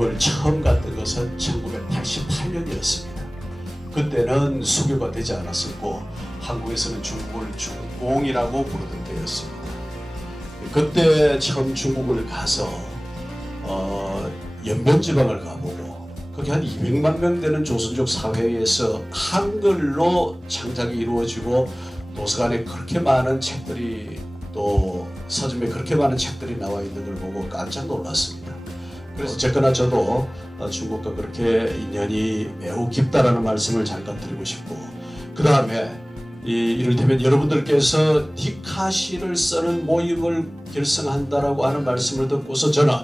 중국을 처음 갔던 것은 1988년이었습니다. 그때는 수교가 되지 않았었고 한국에서는 중국을 중공이라고 부르던 때였습니다. 그때 처음 중국을 가서 연변지방을 가보고 거기 한 200만 명 되는 조선족 사회에서 한글로 창작이 이루어지고 도서관에 그렇게 많은 책들이 또 서점에 그렇게 많은 책들이 나와 있는 걸 보고 깜짝 놀랐습니다. 그래서 어쨌거나 저도 중국과 그렇게 인연이 매우 깊다라는 말씀을 잠깐 드리고 싶고, 그 다음에 이를테면 여러분들께서 디카시를 쓰는 모임을 결성한다라고 하는 말씀을 듣고서 저는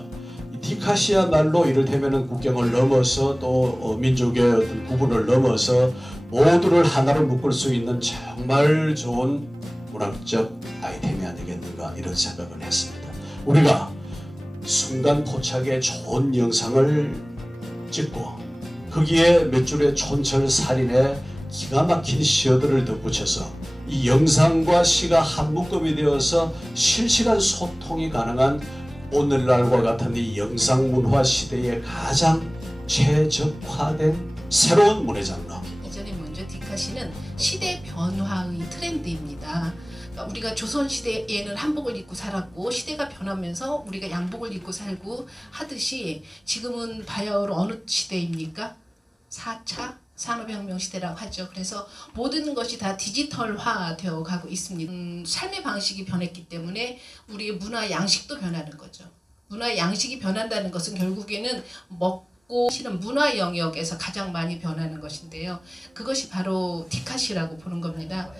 디카시야말로 이를테면 국경을 넘어서 또 민족의 어떤 구분을 넘어서 모두를 하나로 묶을 수 있는 정말 좋은 문학적 아이템이 아니겠는가 이런 생각을 했습니다. 우리가 순간 포착의 좋은 영상을 찍고 거기에 몇 줄의 촌철살인의 기가 막힌 시어들을 덧붙여서 이 영상과 시가 한 묶음이 되어서 실시간 소통이 가능한 오늘날과 같은 이 영상문화 시대에 가장 최적화된 새로운 문화 장르. 이전에 먼저 디카시는 시대 변화의 트렌드입니다. 그러니까 우리가 조선시대에는 한복을 입고 살았고 시대가 변하면서 우리가 양복을 입고 살고 하듯이 지금은 바야흐로 어느 시대입니까? 4차 산업혁명 시대라고 하죠. 그래서 모든 것이 다 디지털화 되어 가고 있습니다. 삶의 방식이 변했기 때문에 우리의 문화 양식도 변하는 거죠. 문화 양식이 변한다는 것은 결국에는 먹고 실은 문화 영역에서 가장 많이 변하는 것인데요. 그것이 바로 디카시라고 보는 겁니다.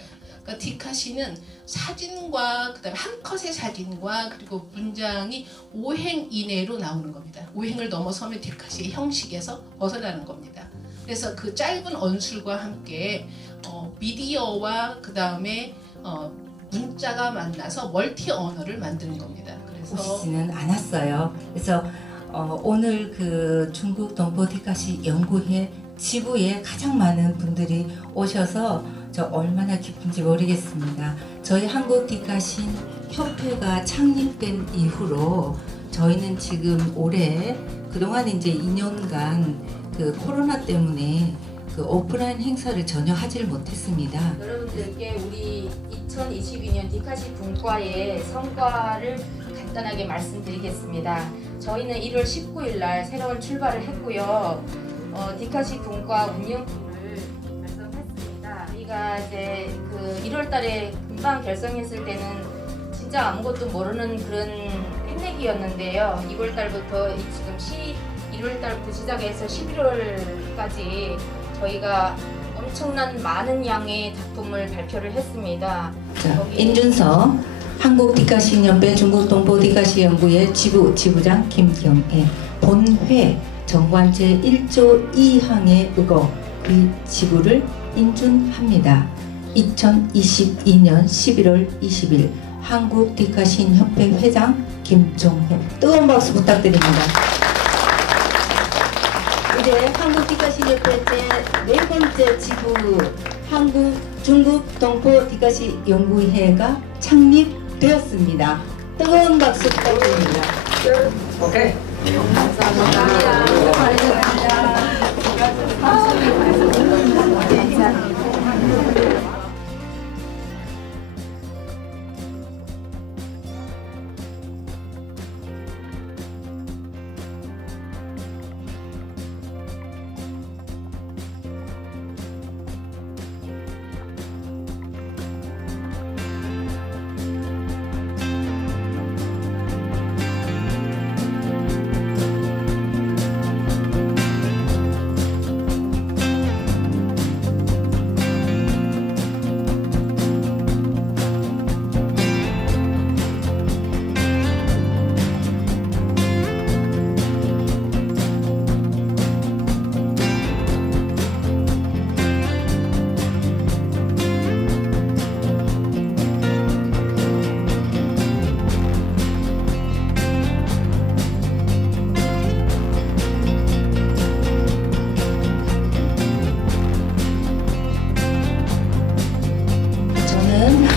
그러니까 디카시는 사진과 그다음에 한 컷의 사진과 그리고 문장이 5행 이내로 나오는 겁니다. 5행을 넘어서면 디카시의 형식에서 벗어나는 겁니다. 그래서 그 짧은 언술과 함께 미디어와 그 다음에 문자가 만나서 멀티 언어를 만드는 겁니다. 그래서 오시지는 않았어요. 그래서 오늘 그 중국 동포 디카시 연구회 지부에 가장 많은 분들이 오셔서 저 얼마나 기쁜지 모르겠습니다. 저희 한국 디카시 협회가 창립된 이후로 저희는 지금 올해 그동안 이제 2년간 그 코로나 때문에 그 오프라인 행사를 전혀 하질 못했습니다. 여러분들께 우리 2022년 디카시 분과의 성과를 간단하게 말씀드리겠습니다. 저희는 1월 19일 날 새로운 출발을 했고요. 디카시 분과 운영팀을 결성했습니다. 우리가 이제 그 1월 달에 금방 결성했을 때는 진짜 아무것도 모르는 그런 팬내기였는데요. 2월 달부터 지금 1월 달부터 시작해서 11월까지 저희가 엄청난 많은 양의 작품을 발표를 했습니다. 자, 인준서 한국디카시연배 중국동포디카시연구회 지부장 김경애, 본회 정관 제1조 2항에 의거 그 지부를 인준합니다. 2022년 11월 20일 한국디카시협회 회장 김종호. 뜨거운 박수 부탁드립니다. 이제 한국디카시협회 제4번째 지부 중국 동포 디카시 연구회가 창립되었습니다. 뜨거운 박수 부탁드립니다. 오케이. 감사합니다.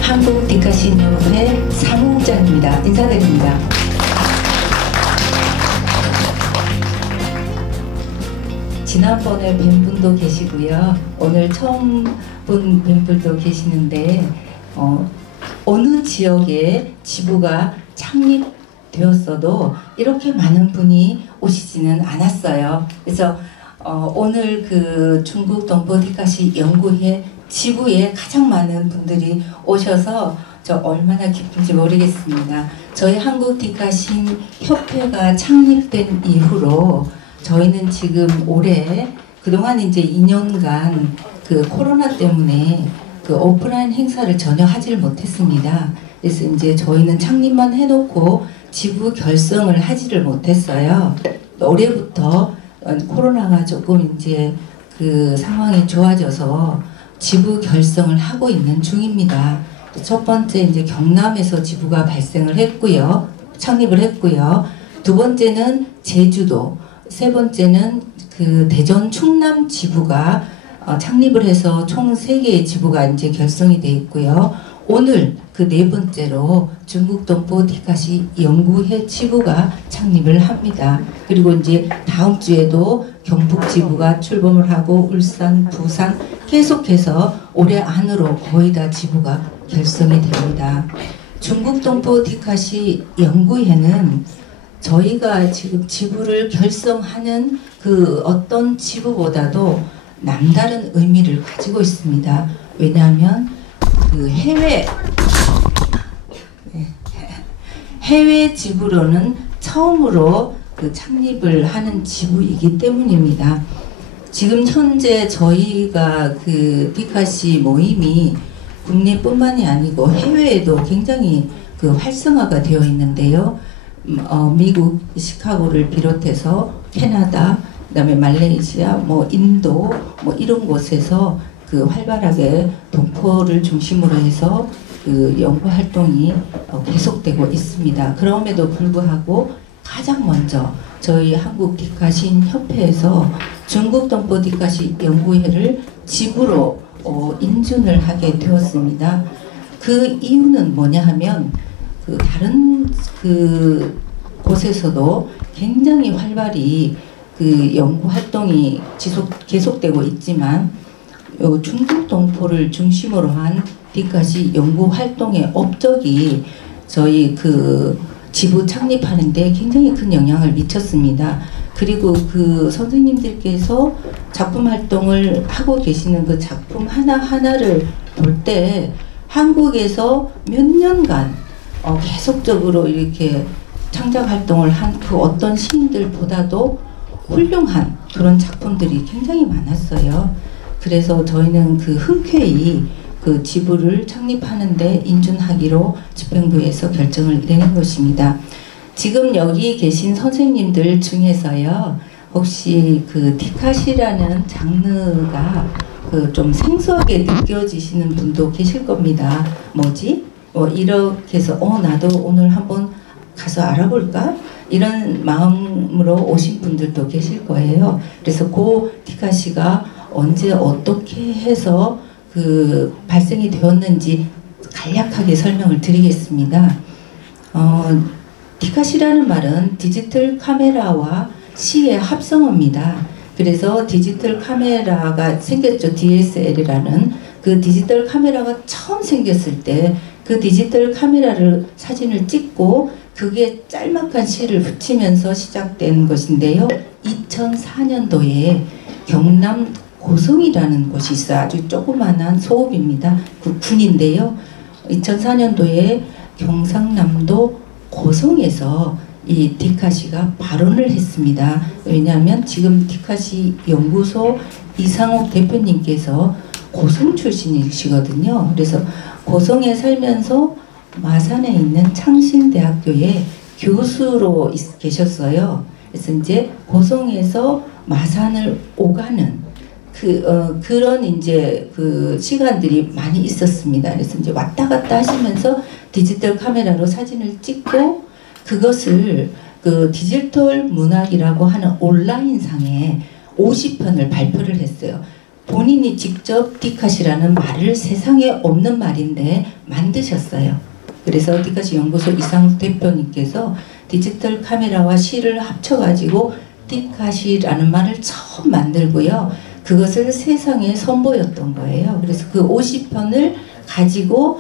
한국디카시연구회 사무장입니다. 인사드립니다. 지난번에 뵌 분도 계시고요. 오늘 처음 본 분들도 계시는데 어느 지역에 지부가 창립되었어도 이렇게 많은 분이 오시지는 않았어요. 그래서 오늘 그 중국 동포디카시 연구회 지부에 가장 많은 분들이 오셔서 저 얼마나 기쁜지 모르겠습니다. 저희 한국디카신 협회가 창립된 이후로 저희는 지금 올해 그동안 이제 2년간 그 코로나 때문에 그 오프라인 행사를 전혀 하질 못했습니다. 그래서 이제 저희는 창립만 해놓고 지부 결성을 하지를 못했어요. 올해부터 코로나가 조금 이제 그 상황이 좋아져서 지부 결성을 하고 있는 중입니다. 첫 번째 이제 경남에서 지부가 발생을 했고요. 창립을 했고요. 두 번째는 제주도, 세 번째는 그 대전 충남 지부가 창립을 해서 총 3개의 지부가 이제 결성이 돼 있고요. 오늘 그 네 번째로 중국 동포 디카시 연구회 지부가 창립을 합니다. 그리고 이제 다음 주에도 경북 지부가 출범을 하고 울산, 부산 계속해서 올해 안으로 거의 다 지부가 결성이 됩니다. 중국 동포 디카시 연구회는 저희가 지금 지부를 결성하는 그 어떤 지부보다도 남다른 의미를 가지고 있습니다. 왜냐하면 그 해외 지부로는 처음으로 그 창립을 하는 지부이기 때문입니다. 지금 현재 저희가 그 디카시 모임이 국내뿐만이 아니고 해외에도 굉장히 그 활성화가 되어 있는데요. 미국 시카고를 비롯해서 캐나다, 그다음에 말레이시아, 뭐 인도, 뭐 이런 곳에서 그 활발하게 동포를 중심으로 해서 그 연구 활동이 계속되고 있습니다. 그럼에도 불구하고 가장 먼저 저희 한국 디카신 협회에서 중국 동포 디카시 연구회를 지부로 인준을 하게 되었습니다. 그 이유는 뭐냐 하면 그 다른 그 곳에서도 굉장히 활발히 그 연구 활동이 계속되고 있지만 중국 동포를 중심으로 한 디카시 연구 활동의 업적이 저희 그 지부 창립하는데 굉장히 큰 영향을 미쳤습니다. 그리고 그 선생님들께서 작품 활동을 하고 계시는 그 작품 하나하나를 볼 때 한국에서 몇 년간 계속적으로 이렇게 창작 활동을 한 그 어떤 시인들보다도 훌륭한 그런 작품들이 굉장히 많았어요. 그래서 저희는 그 흔쾌히 그 지부를 창립하는데 인준하기로 집행부에서 결정을 내린 것입니다. 지금 여기 계신 선생님들 중에서요, 혹시 그 디카시라는 장르가 그 좀 생소하게 느껴지시는 분도 계실 겁니다. 뭐지? 이렇게 해서 나도 오늘 한번 가서 알아볼까? 이런 마음으로 오신 분들도 계실 거예요. 그래서 그 디카시가 언제 어떻게 해서 그 발생이 되었는지 간략하게 설명을 드리겠습니다. 디카시라는 말은 디지털 카메라와 시의 합성어입니다. 그래서 디지털 카메라가 생겼죠. DSL이라는 그 디지털 카메라가 처음 생겼을 때 그 디지털 카메라를 사진을 찍고 그게 짤막한 시를 붙이면서 시작된 것인데요. 2004년도에 경남 고성이라는 곳이 있어요. 아주 조그만한 소읍입니다. 그 군인데요. 2004년도에 경상남도 고성에서 이 디카시가 발언을 했습니다. 왜냐하면 지금 디카시 연구소 이상옥 대표님께서 고성 출신이시거든요. 그래서 고성에 살면서 마산에 있는 창신대학교에 교수로 계셨어요. 그래서 이제 고성에서 마산을 오가는 그런 이제 그 시간들이 많이 있었습니다. 그래서 이제 왔다 갔다 하시면서 디지털 카메라로 사진을 찍고 그것을 그 디지털 문학이라고 하는 온라인상에 50편을 발표를 했어요. 본인이 직접 디카시라는 말을 세상에 없는 말인데 만드셨어요. 그래서 디카시 연구소 이상욱 대표님께서 디지털 카메라와 시를 합쳐가지고 디카시라는 말을 처음 만들고요. 그것을 세상에 선보였던 거예요. 그래서 그 50편을 가지고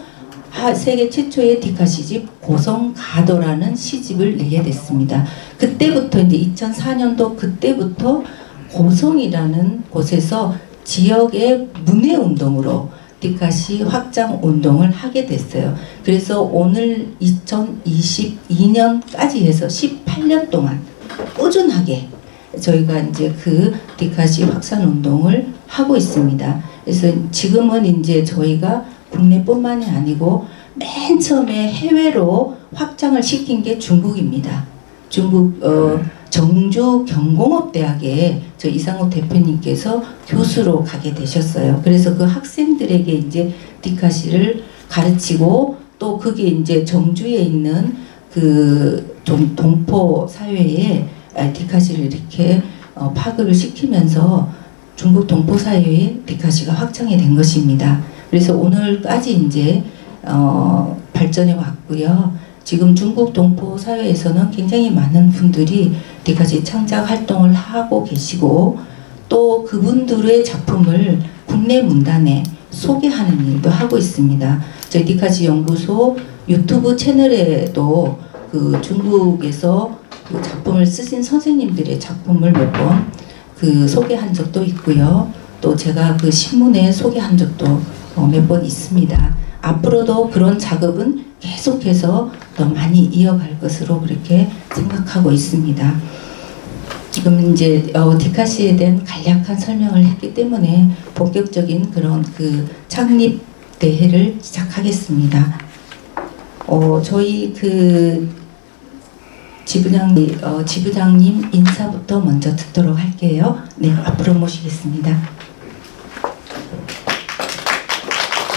세계 최초의 디카시집 고성가도라는 시집을 내게 됐습니다. 그때부터 이제 2004년도 그때부터 고성이라는 곳에서 지역의 문해운동으로 디카시 확장 운동을 하게 됐어요. 그래서 오늘 2022년까지 해서 18년 동안 꾸준하게 저희가 이제 그 디카시 확산 운동을 하고 있습니다. 그래서 지금은 이제 저희가 국내뿐만이 아니고 맨 처음에 해외로 확장을 시킨 게 중국입니다. 중국 정주 경공업대학에 저 이상호 대표님께서 교수로 가게 되셨어요. 그래서 그 학생들에게 이제 디카시를 가르치고 또 그게 이제 정주에 있는 그 좀 동포 사회에 디카시를 이렇게 파급을 시키면서 중국 동포 사회에 디카시가 확장이 된 것입니다. 그래서 오늘까지 이제 발전해 왔고요. 지금 중국 동포 사회에서는 굉장히 많은 분들이 디카시 창작 활동을 하고 계시고 또 그분들의 작품을 국내 문단에 소개하는 일도 하고 있습니다. 저희 디카시 연구소 유튜브 채널에도 그 중국에서 그 작품을 쓰신 선생님들의 작품을 몇 번 그 소개한 적도 있고요. 또 제가 그 신문에 소개한 적도 몇 번 있습니다. 앞으로도 그런 작업은 계속해서 더 많이 이어갈 것으로 그렇게 생각하고 있습니다. 지금 이제 디카시에 대한 간략한 설명을 했기 때문에 본격적인 그런 그 창립 대회를 시작하겠습니다. 저희 그 지부장님 인사부터 먼저 듣도록 할게요. 네, 앞으로 모시겠습니다.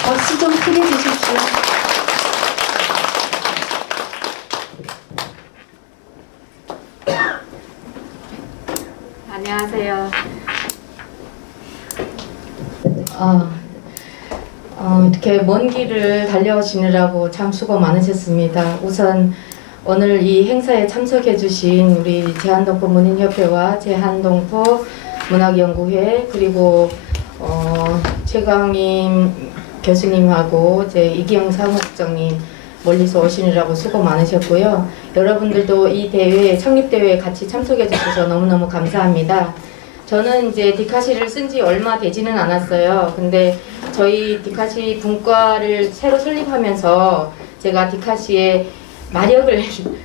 박수 좀 크게 주십시오. 안녕하세요. 이렇게 먼 길을 달려오시느라고 참 수고 많으셨습니다. 우선 오늘 이 행사에 참석해 주신 우리 제한동포 문인협회와 제한동포 문학연구회 그리고 최강임 교수님하고 이기영 사무국장님 멀리서 오시느라고 수고 많으셨고요. 여러분들도 이 대회 창립대회에 같이 참석해 주셔서 너무너무 감사합니다. 저는 이제 디카시를 쓴 지 얼마 되지는 않았어요. 근데 저희 디카시 분과를 새로 설립하면서 제가 디카시의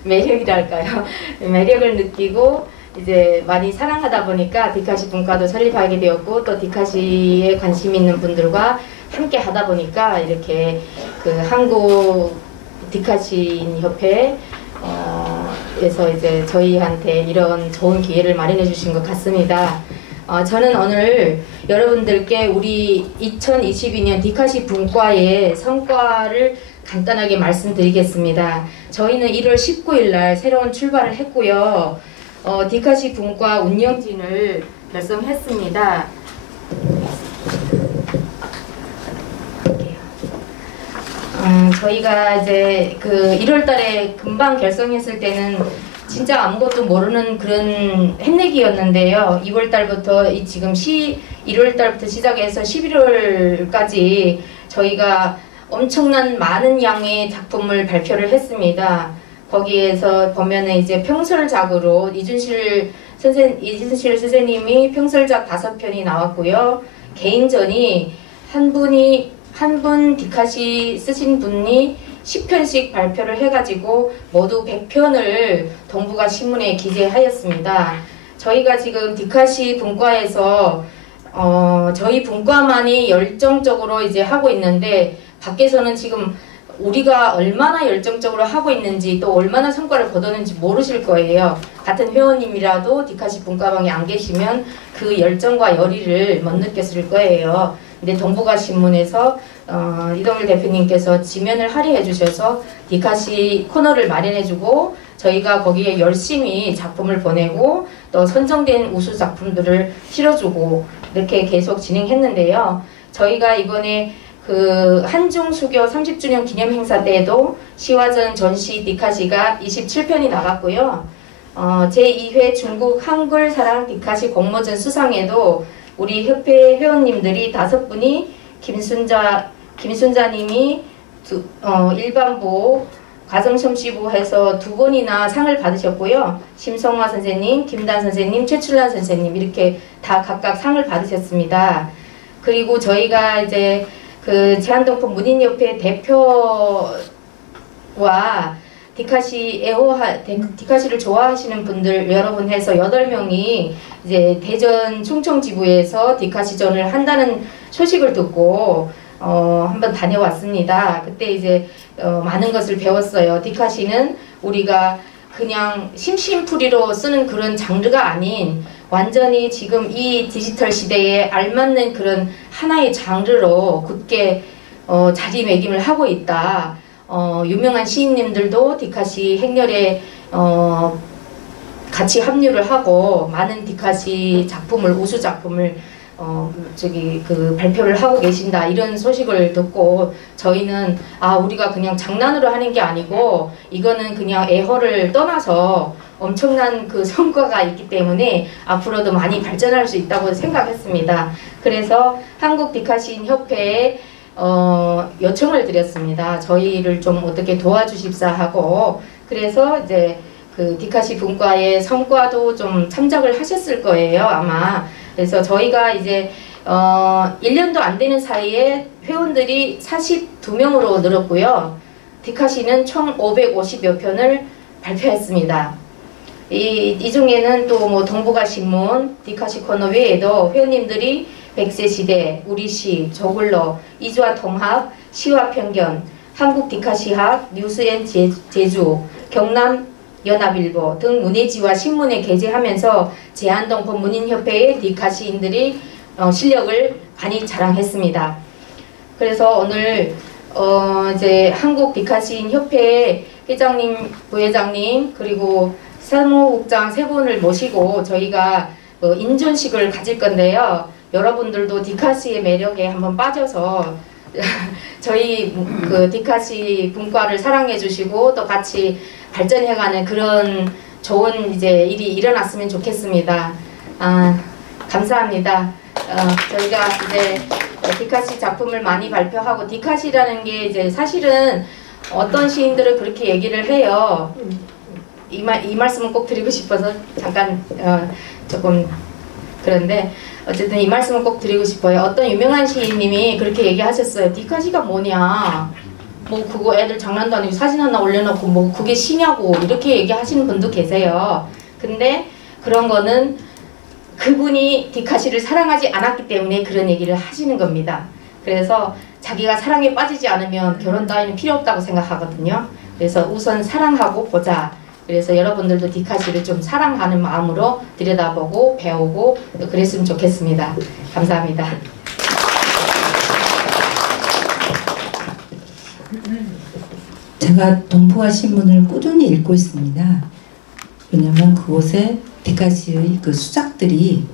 매력이랄까요? 매력을 느끼고 이제 많이 사랑하다 보니까 디카시 분과도 설립하게 되었고 또 디카시에 관심 있는 분들과 함께 하다 보니까 이렇게 그 한국 디카시인 협회 에서 이제 저희한테 이런 좋은 기회를 마련해 주신 것 같습니다. 저는 오늘 여러분들께 우리 2022년 디카시 분과의 성과를 간단하게 말씀드리겠습니다. 저희는 1월 19일 날 새로운 출발을 했고요. 디카시 분과 운영진을 결성했습니다. 저희가 이제 그 1월 달에 금방 결성했을 때는 진짜 아무것도 모르는 그런 햇내기였는데요. 2월 달부터 지금 1월 달부터 시작해서 11월까지 저희가 엄청난 많은 양의 작품을 발표를 했습니다. 거기에서 보면은 이제 평설작으로 이준실 선생님이 평설작 5편이 나왔고요. 개인전이 한 분 디카시 쓰신 분이 10편씩 발표를 해가지고 모두 100편을 동북아 신문에 기재하였습니다. 저희가 지금 디카시 분과에서 저희 분과만이 열정적으로 이제 하고 있는데 밖에서는 지금 우리가 얼마나 열정적으로 하고 있는지 또 얼마나 성과를 거두는지 모르실 거예요. 같은 회원님이라도 디카시 분과방에 안 계시면 그 열정과 열의를 못 느꼈을 거예요. 근데 동북아 신문에서 이동일 대표님께서 지면을 할애해 주셔서 디카시 코너를 마련해 주고 저희가 거기에 열심히 작품을 보내고 또 선정된 우수 작품들을 실어주고 이렇게 계속 진행했는데요. 저희가 이번에 그 한중수교 30주년 기념 행사 때에도 시화전 전시 디카시가 27편이 나갔고요. 제2회 중국 한글 사랑 디카시 공모전 수상에도 우리 협회 회원님들이 5분이 김순자님이 일반부 가정솜씨부 해서 2번이나 상을 받으셨고요. 심성화 선생님, 김단 선생님, 최출란 선생님 이렇게 다 각각 상을 받으셨습니다. 그리고 저희가 이제 그 제한동포 문인협회 대표와 디카시를 좋아하시는 분들 여러분 해서 8명이 이제 대전 충청지부에서 디카시전을 한다는 소식을 듣고 한번 다녀왔습니다. 그때 이제 많은 것을 배웠어요. 디카시는 우리가 그냥 심심풀이로 쓰는 그런 장르가 아닌 완전히 지금 이 디지털 시대에 알맞는 그런 하나의 장르로 굳게 자리매김을 하고 있다. 유명한 시인님들도 디카시 행렬에 같이 합류를 하고 많은 디카시 작품을 우수 작품을 발표를 하고 계신다 이런 소식을 듣고 저희는 우리가 그냥 장난으로 하는 게 아니고 이거는 그냥 애호를 떠나서 엄청난 그 성과가 있기 때문에 앞으로도 많이 발전할 수 있다고 생각했습니다. 그래서 한국 디카시인 협회에 요청을 드렸습니다. 저희를 좀 어떻게 도와주십사 하고 그래서 이제 그 디카시 분과의 성과도 좀 참작을 하셨을 거예요 아마. 그래서 저희가 이제 1년도 안 되는 사이에 회원들이 42명으로 늘었고요. 디카시는 총 550여 편을 발표했습니다. 이 중에는 또 뭐 동북아 신문, 디카시 코너 외에도 회원님들이 백세 시대, 우리 시, 저글러, 이주와 통합, 시와 편견, 한국 디카시학, 뉴스앤 제주, 경남 연합일보 등 문예지와 신문에 게재하면서 제한동포 문인협회의 디카시인들이 실력을 많이 자랑했습니다. 그래서 오늘 이제 한국 디카시인 협회 회장님, 부회장님 그리고 사무국장 3분을 모시고 저희가 인존식을 가질 건데요. 여러분들도 디카시의 매력에 한번 빠져서 저희 그 디카시 분과를 사랑해 주시고 또 같이 발전해가는 그런 좋은 이제 일이 일어났으면 좋겠습니다. 감사합니다. 저희가 이제 디카시 작품을 많이 발표하고 디카시라는 게 이제 사실은 어떤 시인들은 그렇게 얘기를 해요. 이 말씀은 꼭 드리고 싶어서 잠깐 조금 그런데 어쨌든 이 말씀은 꼭 드리고 싶어요. 어떤 유명한 시인님이 그렇게 얘기하셨어요. 디카시가 뭐냐? 뭐 그거 애들 장난도 아니고 사진 하나 올려놓고 뭐 그게 시냐고 이렇게 얘기하시는 분도 계세요. 근데 그런 거는 그분이 디카시를 사랑하지 않았기 때문에 그런 얘기를 하시는 겁니다. 그래서 자기가 사랑에 빠지지 않으면 결혼 따위는 필요 없다고 생각하거든요. 그래서 우선 사랑하고 보자. 그래서 여러분들도 디카시를 좀 사랑하는 마음으로 들여다보고 배우고 그랬으면 좋겠습니다. 감사합니다. 제가 동북아 신문을 꾸준히 읽고 있습니다. 왜냐하면 그곳에 디카시의 그 수작들이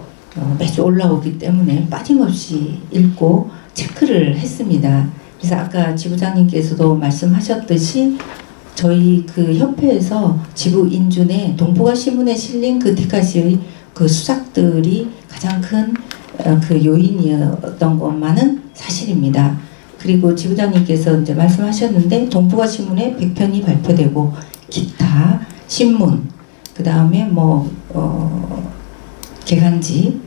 매주 올라오기 때문에 빠짐없이 읽고 체크를 했습니다. 그래서 아까 지부장님께서도 말씀하셨듯이 저희 그 협회에서 지부 인준에 동북아 신문에 실린 그 디카시의 그 수작들이 가장 큰 그 요인이었던 것만은 사실입니다. 그리고 지부장님께서 이제 말씀하셨는데 동북아 신문에 100편이 발표되고 기타 신문 그 다음에 뭐 개간지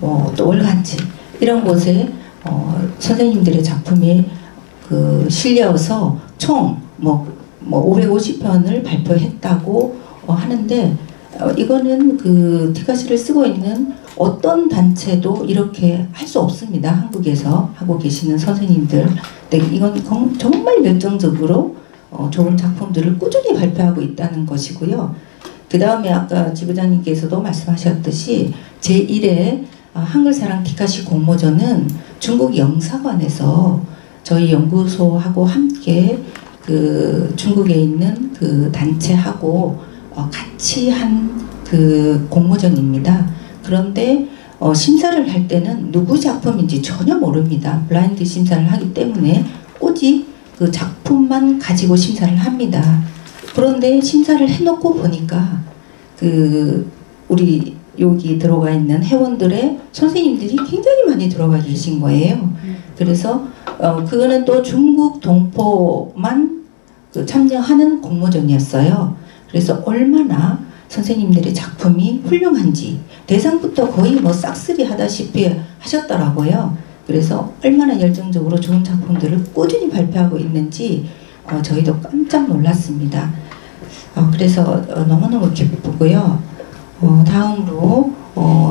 뭐 또 월간지 이런 곳에 선생님들의 작품이 그 실려서 총 뭐 550편을 발표했다고 하는데 이거는 그 디카시를 쓰고 있는 어떤 단체도 이렇게 할 수 없습니다. 한국에서 하고 계시는 선생님들. 이건 정말 열정적으로 좋은 작품들을 꾸준히 발표하고 있다는 것이고요. 그 다음에 아까 지부장님께서도 말씀하셨듯이 제1회 한글사랑 디카시 공모전은 중국 영사관에서 저희 연구소하고 함께 그 중국에 있는 그 단체하고 같이 한 그 공모전입니다. 그런데 심사를 할 때는 누구 작품인지 전혀 모릅니다. 블라인드 심사를 하기 때문에 오직 그 작품만 가지고 심사를 합니다. 그런데 심사를 해놓고 보니까 우리 여기 들어가 있는 회원들의 선생님들이 굉장히 많이 들어가 계신 거예요. 그래서 그거는 또 중국 동포만 참여하는 공모전이었어요. 그래서 얼마나 선생님들의 작품이 훌륭한지 대상부터 거의 뭐 싹쓸이 하다시피 하셨더라고요. 그래서 얼마나 열정적으로 좋은 작품들을 꾸준히 발표하고 있는지 저희도 깜짝 놀랐습니다. 그래서 너무너무 기쁘고요. 다음으로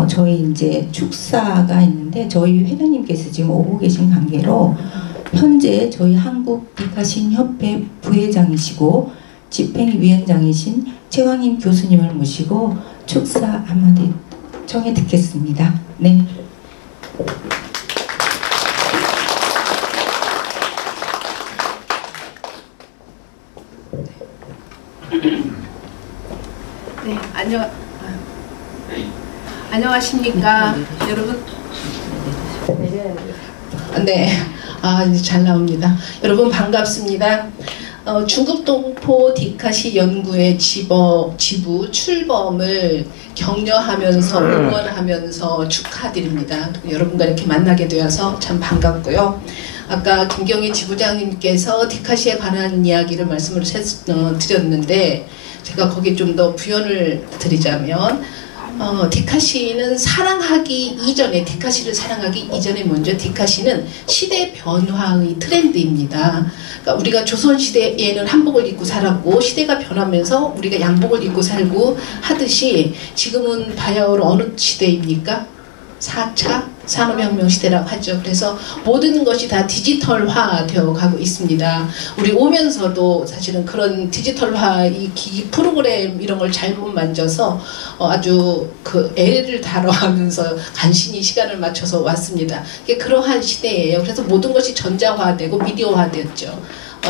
저희 이제 축사가 있는데 저희 회장님께서 지금 오고 계신 관계로 현재 저희 한국 디카신 협회 부회장이시고 집행위원장이신 최광인 교수님을 모시고 축사 한마디 청해 듣겠습니다. 네. 네, 안녕하십니까 여러분. 네, 이제 잘 나옵니다. 여러분 반갑습니다. 중국 동포 디카시 연구회 지부 출범을 격려하면서 응원하면서 축하드립니다. 여러분과 이렇게 만나게 되어서 참 반갑고요. 아까 김경희 지부장님께서 디카시에 관한 이야기를 말씀을 드렸는데 제가 거기에 좀 더 부연을 드리자면 디카시는 디카시를 사랑하기 이전에 먼저 디카시는 시대 변화의 트렌드입니다. 그러니까 우리가 조선시대에는 한복을 입고 살았고 시대가 변하면서 우리가 양복을 입고 살고 하듯이 지금은 바야흐로 어느 시대입니까? 4차 산업혁명 시대라고 하죠. 그래서 모든 것이 다 디지털화 되어 가고 있습니다. 우리 오면서도 사실은 그런 디지털화 이 기기 프로그램 이런 걸 잘못 만져서 아주 애를 다뤄하면서 간신히 시간을 맞춰서 왔습니다. 이게 그러한 시대예요. 그래서 모든 것이 전자화되고 미디어화되었죠.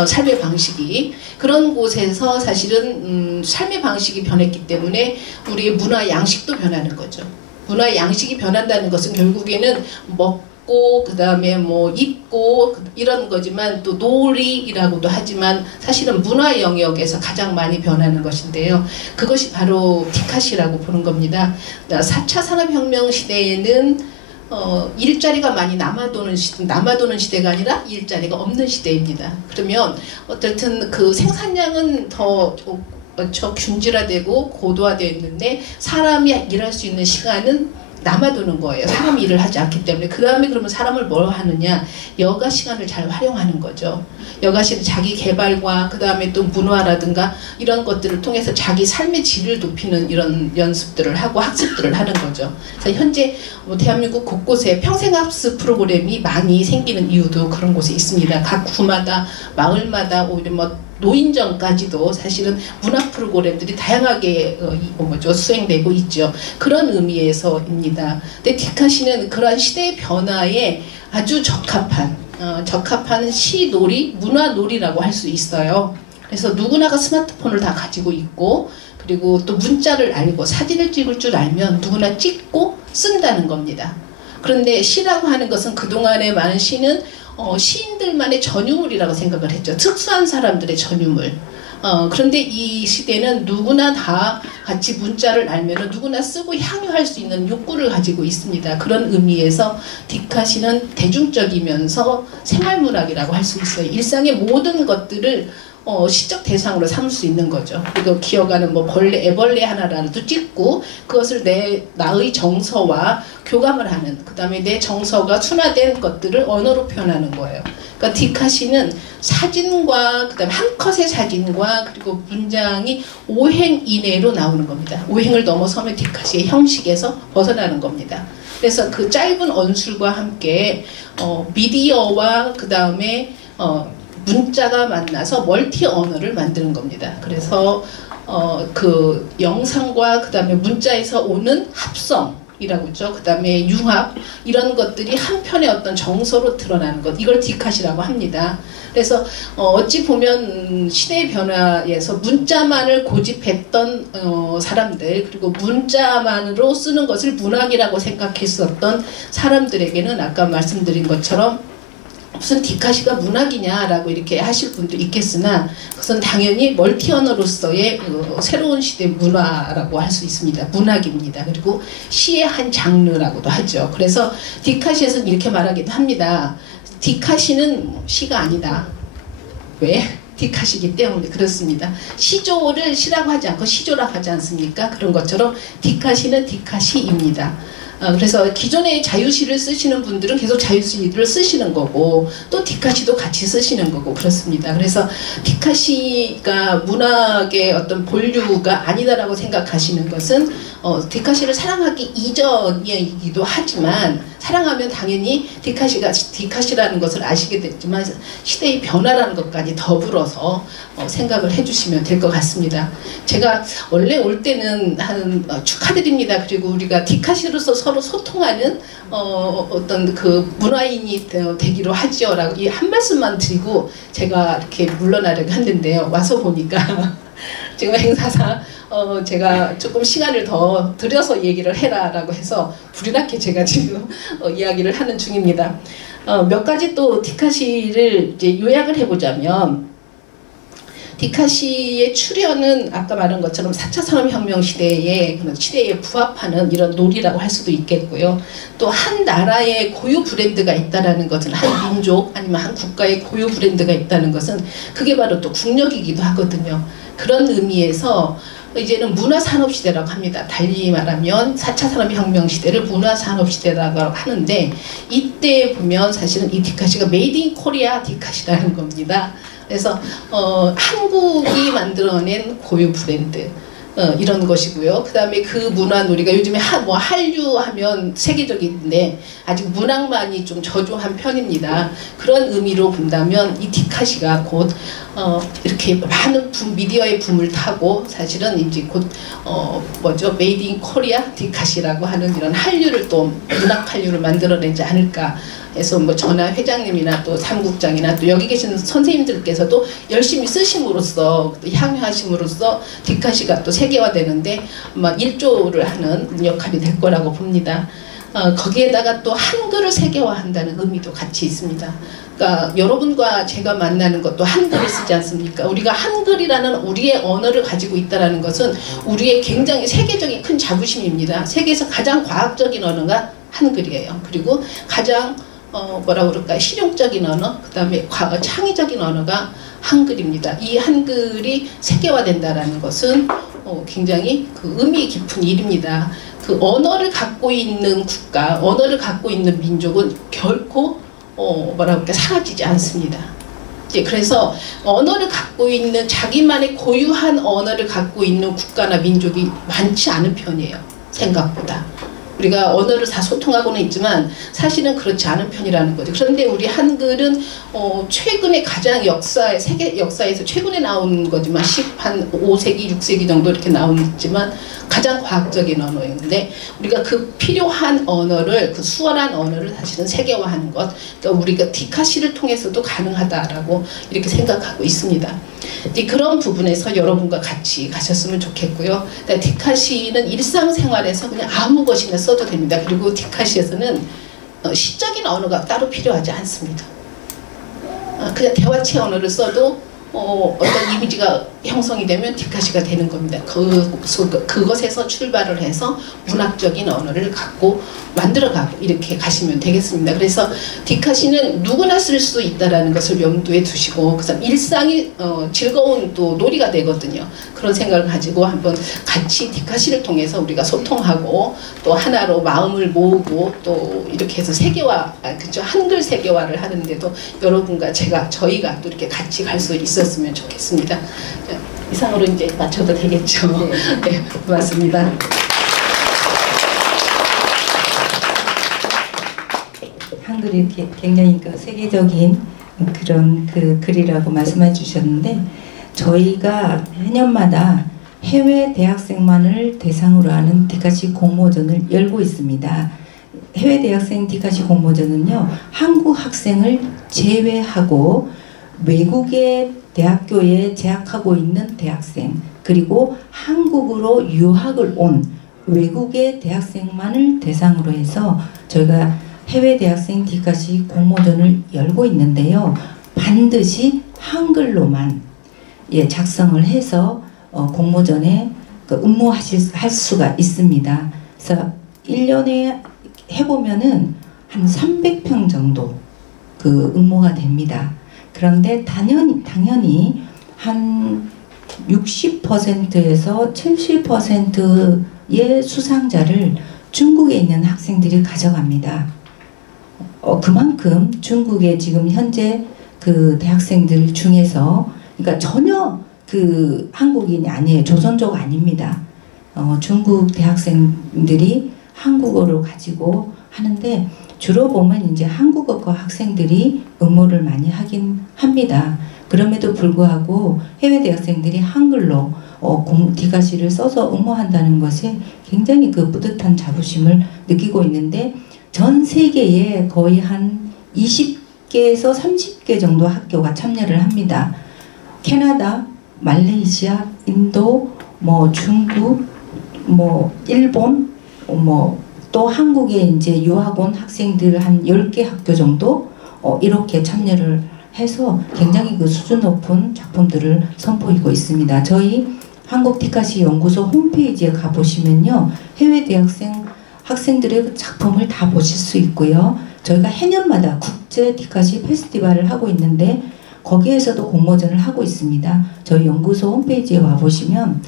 삶의 방식이 그런 곳에서 사실은 삶의 방식이 변했기 때문에 우리의 문화 양식도 변하는 거죠. 문화 양식이 변한다는 것은 결국에는 먹고 그 다음에 뭐 입고 이런 거지만 또 놀이라고도 하지만 사실은 문화 영역에서 가장 많이 변하는 것인데요. 그것이 바로 디카시라고 보는 겁니다. 4차 산업혁명 시대에는 일자리가 많이 남아도는 시대가 아니라 일자리가 없는 시대입니다. 그러면 어쨌든 그 생산량은 더 균질화되고 고도화되어 있는데 사람이 일할 수 있는 시간은 남아도는 거예요. 사람이 일을 하지 않기 때문에. 그 다음에 그러면 사람을 뭘 하느냐, 여가 시간을 잘 활용하는 거죠. 여가 시간 자기 개발과 그 다음에 또 문화라든가 이런 것들을 통해서 자기 삶의 질을 높이는 이런 연습들을 하고 학습들을 하는 거죠. 그래서 현재 대한민국 곳곳에 평생학습 프로그램이 많이 생기는 이유도 그런 곳에 있습니다. 각 구마다 마을마다 오히려 노인정까지도 사실은 문화 프로그램들이 다양하게 수행되고 있죠. 그런 의미에서입니다. 근데 디카시는 그러한 시대의 변화에 아주 적합한 시놀이, 문화놀이라고 할 수 있어요. 그래서 누구나가 스마트폰을 다 가지고 있고 그리고 또 문자를 알고 사진을 찍을 줄 알면 누구나 찍고 쓴다는 겁니다. 그런데 시라고 하는 것은 그동안의 많은 시는 시인들만의 전유물이라고 생각을 했죠. 특수한 사람들의 전유물. 그런데 이 시대는 누구나 다 같이 문자를 알면 누구나 쓰고 향유할 수 있는 욕구를 가지고 있습니다. 그런 의미에서 디카시는 대중적이면서 생활문학이라고 할 수 있어요. 일상의 모든 것들을 시적 대상으로 삼을 수 있는 거죠. 그리고 기어가는 애벌레 하나라도 찍고 그것을 나의 정서와 교감을 하는, 그 다음에 내 정서가 순화된 것들을 언어로 표현하는 거예요. 그러니까 디카시는 사진과 그 다음에 한 컷의 사진과 그리고 문장이 5행 이내로 나오는 겁니다. 5행을 넘어서면 디카시의 형식에서 벗어나는 겁니다. 그래서 그 짧은 언술과 함께 미디어와 그 다음에 문자가 만나서 멀티 언어를 만드는 겁니다. 그래서 그 영상과 그 다음에 문자에서 오는 합성이라고 했죠. 그 다음에 융합 이런 것들이 한편의 어떤 정서로 드러나는 것, 이걸 디카시라고 합니다. 그래서 어찌 보면 시대의 변화에서 문자만을 고집했던 사람들, 그리고 문자만으로 쓰는 것을 문학이라고 생각했었던 사람들에게는 아까 말씀드린 것처럼 무슨 디카시가 문학이냐라고 이렇게 하실 분도 있겠으나 그것은 당연히 멀티 언어로서의 새로운 시대 문화라고 할 수 있습니다. 문학입니다. 그리고 시의 한 장르라고도 하죠. 그래서 디카시에서는 이렇게 말하기도 합니다. 디카시는 시가 아니다. 왜? 디카시이기 때문에 그렇습니다. 시조를 시라고 하지 않고 시조라고 하지 않습니까? 그런 것처럼 디카시는 디카시입니다. 그래서 기존의 자유시를 쓰시는 분들은 계속 자유시를 쓰시는 거고 또 디카시도 같이 쓰시는 거고 그렇습니다. 그래서 디카시가 문학의 어떤 본류가 아니다라고 생각하시는 것은 디카시를 사랑하기 이전이기도 하지만 사랑하면 당연히 디카시라는 것을 아시게 됐지만 시대의 변화라는 것까지 더불어서 생각을 해주시면 될 것 같습니다. 제가 원래 올 때는 축하드립니다. 그리고 우리가 디카시로서 서로 소통하는 어떤 그 문화인이 되기로 하지요라고 이 한 말씀만 드리고 제가 이렇게 물러나려고 했는데요. 와서 보니까 지금 행사상 제가 조금 시간을 더 들여서 얘기를 해라라고 해서 불이 나게 제가 지금 이야기를 하는 중입니다. 몇 가지 또 디카시를 이제 요약을 해보자면 디카시의 출현은 아까 말한 것처럼 4차 산업혁명 시대에 그런 시대에 부합하는 이런 놀이라고 할 수도 있겠고요. 또 한 나라의 고유 브랜드가 있다라는 것은 한 민족 아니면 한 국가의 고유 브랜드가 있다는 것은 그게 바로 또 국력이기도 하거든요. 그런 의미에서 이제는 문화산업시대라고 합니다. 달리 말하면 4차 산업혁명 시대를 문화산업시대라고 하는데 이때 보면 사실은 이 디카시가 메이드 인 코리아 디카시라는 겁니다. 그래서 한국이 만들어낸 고유 브랜드 이런 것이고요. 그 다음에 그 문화놀이가 요즘에 한류 하면 세계적인데 아직 문학만이 좀 저조한 편입니다. 그런 의미로 본다면 이 디카시가 곧 이렇게 많은 미디어의 붐을 타고 사실은 이제 곧 메이드 인 코리아 디카시라고 하는 이런 한류를 또 문학 한류를 만들어내지 않을까 해서 뭐 전하 회장님이나 또 사무국장이나 또 여기 계신 선생님들께서도 열심히 쓰심으로써 향유하심으로써 디카시가 또 세계화되는데 아마 일조를 하는 역할이 될 거라고 봅니다. 거기에다가 또 한글을 세계화한다는 의미도 같이 있습니다. 그러니까 여러분과 제가 만나는 것도 한글을 쓰지 않습니까? 우리가 한글이라는 우리의 언어를 가지고 있다는 것은 우리의 굉장히 세계적인 큰 자부심입니다. 세계에서 가장 과학적인 언어가 한글이에요. 그리고 가장 뭐라 그럴까 실용적인 언어, 그 다음에 창의적인 언어가 한글입니다. 이 한글이 세계화된다라는 것은 굉장히 그 의미 깊은 일입니다. 그 언어를 갖고 있는 국가, 언어를 갖고 있는 민족은 결코 뭐라 그럴까 사라지지 않습니다. 그래서 언어를 갖고 있는 자기만의 고유한 언어를 갖고 있는 국가나 민족이 많지 않은 편이에요. 생각보다. 우리가 언어를 다 소통하고는 있지만 사실은 그렇지 않은 편이라는 거죠. 그런데 우리 한글은 최근에 가장 세계 역사에서 최근에 나온 거지만 한 5세기, 6세기 정도 이렇게 나오지만 가장 과학적인 언어인데 우리가 그 필요한 언어를 그 수월한 언어를 사실은 세계화하는 것 그러니까 우리가 디카시를 통해서도 가능하다라고 이렇게 생각하고 있습니다. 이제 그런 부분에서 여러분과 같이 가셨으면 좋겠고요. 디카시는 일상생활에서 그냥 아무 것이나 써도 됩니다. 그리고 디카시에서는 시적인 언어가 따로 필요하지 않습니다. 그냥 대화체 언어를 써도 어떤 이미지가 형성이 되면 디카시가 되는 겁니다. 그것에서 출발을 해서 문학적인 언어를 갖고 만들어가고 이렇게 가시면 되겠습니다. 그래서 디카시는 누구나 쓸 수 있다는 것을 염두에 두시고 그래서 일상이 즐거운 또 놀이가 되거든요. 그런 생각을 가지고 한번 같이 디카시를 통해서 우리가 소통하고 또 하나로 마음을 모으고 또 이렇게 해서 그죠? 한글 세계화를 하는데도 여러분과 저희가 또 이렇게 같이 갈 수 있었으면 좋겠습니다. 이상으로 이제 마쳐도 되겠죠. 네, 고맙습니다. 한글이 굉장히 세계적인 그런 글이라고 말씀해 주셨는데 저희가 해년마다 해외 대학생만을 대상으로 하는 디카시 공모전을 열고 있습니다. 해외 대학생 디카시 공모전은요 한국 학생을 제외하고 외국의 대학교에 재학하고 있는 대학생 그리고 한국으로 유학을 온 외국의 대학생만을 대상으로 해서 저희가 해외 대학생 디카시 공모전을 열고 있는데요. 반드시 한글로만 작성을 해서 공모전에 응모할 수가 있습니다. 그래서 1년에 해보면은 한 300평 정도 응모가 됩니다. 그런데 당연히 한 60%에서 70%의 수상자를 중국에 있는 학생들이 가져갑니다. 그만큼 중국의 지금 현재 대학생들 중에서 그러니까 전혀 한국인이 아니에요. 조선족 아닙니다. 중국 대학생들이 한국어를 가지고 하는데 주로 보면 이제 한국어과 학생들이 응모를 많이 하긴 합니다. 그럼에도 불구하고 해외 대학생들이 한글로 디카시를 써서 응모한다는 것에 굉장히 뿌듯한 자부심을 느끼고 있는데 전 세계에 거의 한 20개에서 30개 정도 학교가 참여를 합니다. 캐나다, 말레이시아, 인도, 중국, 일본, 또 한국에 이제 유학 온 학생들 한 10개 학교 정도 이렇게 참여를 해서 굉장히 수준 높은 작품들을 선보이고 있습니다. 저희 한국 디카시 연구소 홈페이지에 가보시면요. 해외 대학생 학생들의 작품을 다 보실 수 있고요. 저희가 해년마다 국제 디카시 페스티벌을 하고 있는데 거기에서도 공모전을 하고 있습니다. 저희 연구소 홈페이지에 와보시면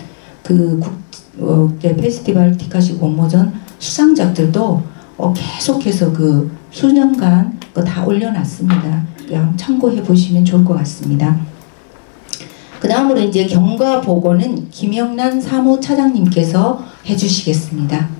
국제 페스티벌 디카시 공모전 수상작들도 계속해서 수년간 다 올려놨습니다. 그냥 참고해 보시면 좋을 것 같습니다. 그 다음으로 이제 경과 보고는 김영란 사무차장님께서 해주시겠습니다.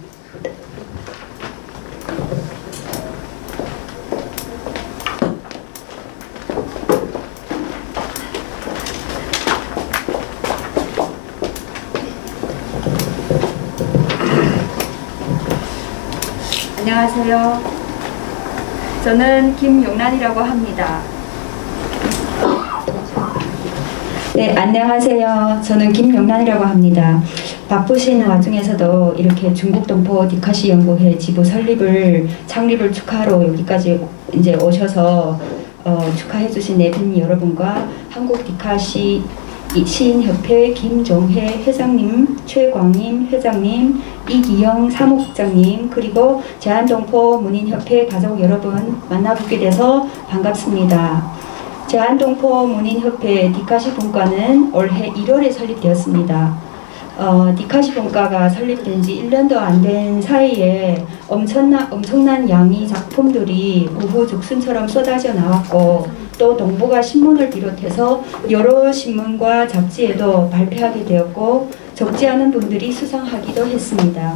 안녕하세요. 저는 김용란이라고 합니다. 네, 안녕하세요. 저는 김용란이라고 합니다. 바쁘신 와중에서도 이렇게 중국동포 디카시 연구회 지부 창립을 축하하러 여기까지 이제 오셔서 축하해 주신 내빈 여러분과 한국 디카시 시인협회 김종혜 회장님, 최광임 회장님, 이기영 사무국장님, 그리고 제한동포 문인협회 가족 여러분 만나뵙게 돼서 반갑습니다. 제한동포 문인협회 디카시 분과는 올해 1월에 설립되었습니다. 디카시 분과가 설립된 지 1년도 안 된 사이에 엄청난 양의 작품들이 우후죽순처럼 쏟아져 나왔고 또 동북아 신문을 비롯해서 여러 신문과 잡지에도 발표하게 되었고 적지 않은 분들이 수상하기도 했습니다.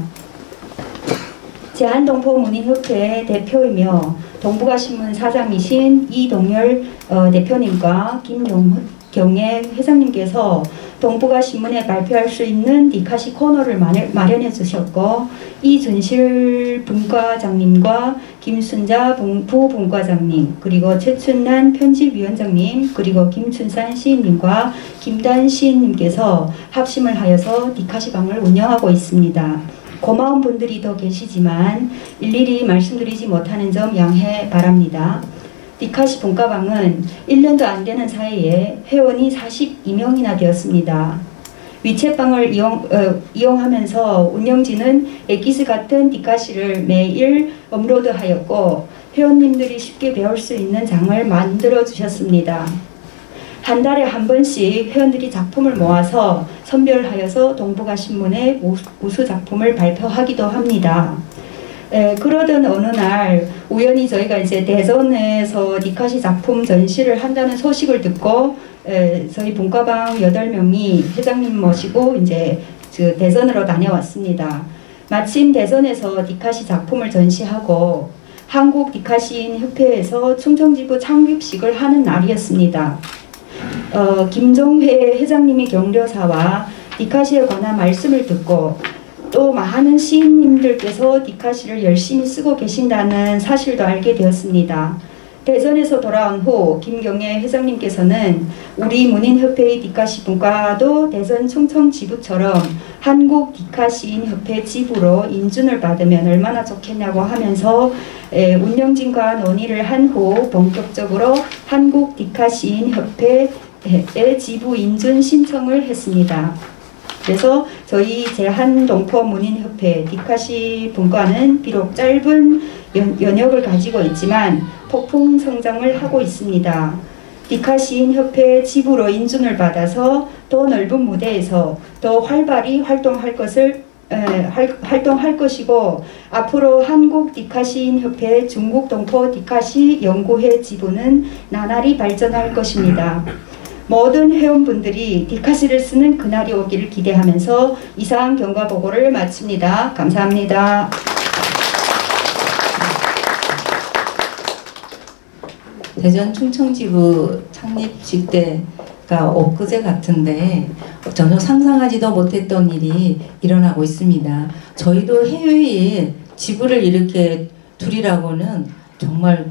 제한동포 문인협회 대표이며 동북아 신문 사장이신 이동열 대표님과 김경애 회장님께서 동북아 신문에 발표할 수 있는 디카시 코너를 마련해 주셨고 이준실 분과장님과 김순자 부분과장님 그리고 최춘란 편집위원장님 그리고 김춘산 시인님과 김단 시인님께서 합심을 하여서 디카시 방을 운영하고 있습니다. 고마운 분들이 더 계시지만 일일이 말씀드리지 못하는 점 양해 바랍니다. 디카시 본가방은 1년도 안 되는 사이에 회원이 42명이나 되었습니다. 위챗방을 이용하면서 운영진은 엑기스 같은 디카시를 매일 업로드하였고 회원님들이 쉽게 배울 수 있는 장을 만들어 주셨습니다. 한 달에 한 번씩 회원들이 작품을 모아서 선별하여서 동북아 신문에 우수 작품을 발표하기도 합니다. 그러던 어느 날 우연히 저희가 이제 대전에서 디카시 작품 전시를 한다는 소식을 듣고 저희 본가방 8명이 회장님 모시고 이제 대전으로 다녀왔습니다. 마침 대전에서 디카시 작품을 전시하고 한국 디카시인 협회에서 충청지부 창립식을 하는 날이었습니다. 김종회 회장님이 격려사와 디카시에 관한 말씀을 듣고 또 많은 시인님들께서 디카시를 열심히 쓰고 계신다는 사실도 알게 되었습니다. 대선에서 돌아온 후 김경애 회장님께서는 우리 문인협회의 디카시 분과도 대선 충청 지부처럼 한국 디카시인협회 지부로 인준을 받으면 얼마나 좋겠냐고 하면서 운영진과 논의를 한 후 본격적으로 한국 디카시인협회의 지부 인준 신청을 했습니다. 그래서 저희 제한동포 문인협회 디카시 분과는 비록 짧은 연역을 가지고 있지만 폭풍 성장을 하고 있습니다. 디카시인협회 지부로 인준을 받아서 더 넓은 무대에서 더 활발히 활동할 것이고 앞으로 한국 디카시인협회 중국동포 디카시 연구회 지부는 나날이 발전할 것입니다. 모든 회원분들이 디카시를 쓰는 그날이 오기를 기대하면서 이상 경과 보고를 마칩니다. 감사합니다. 대전 충청지부 창립식 때가 엊그제 같은데 전혀 상상하지도 못했던 일이 일어나고 있습니다. 저희도 해외에 지부를 이렇게 두리라고는 정말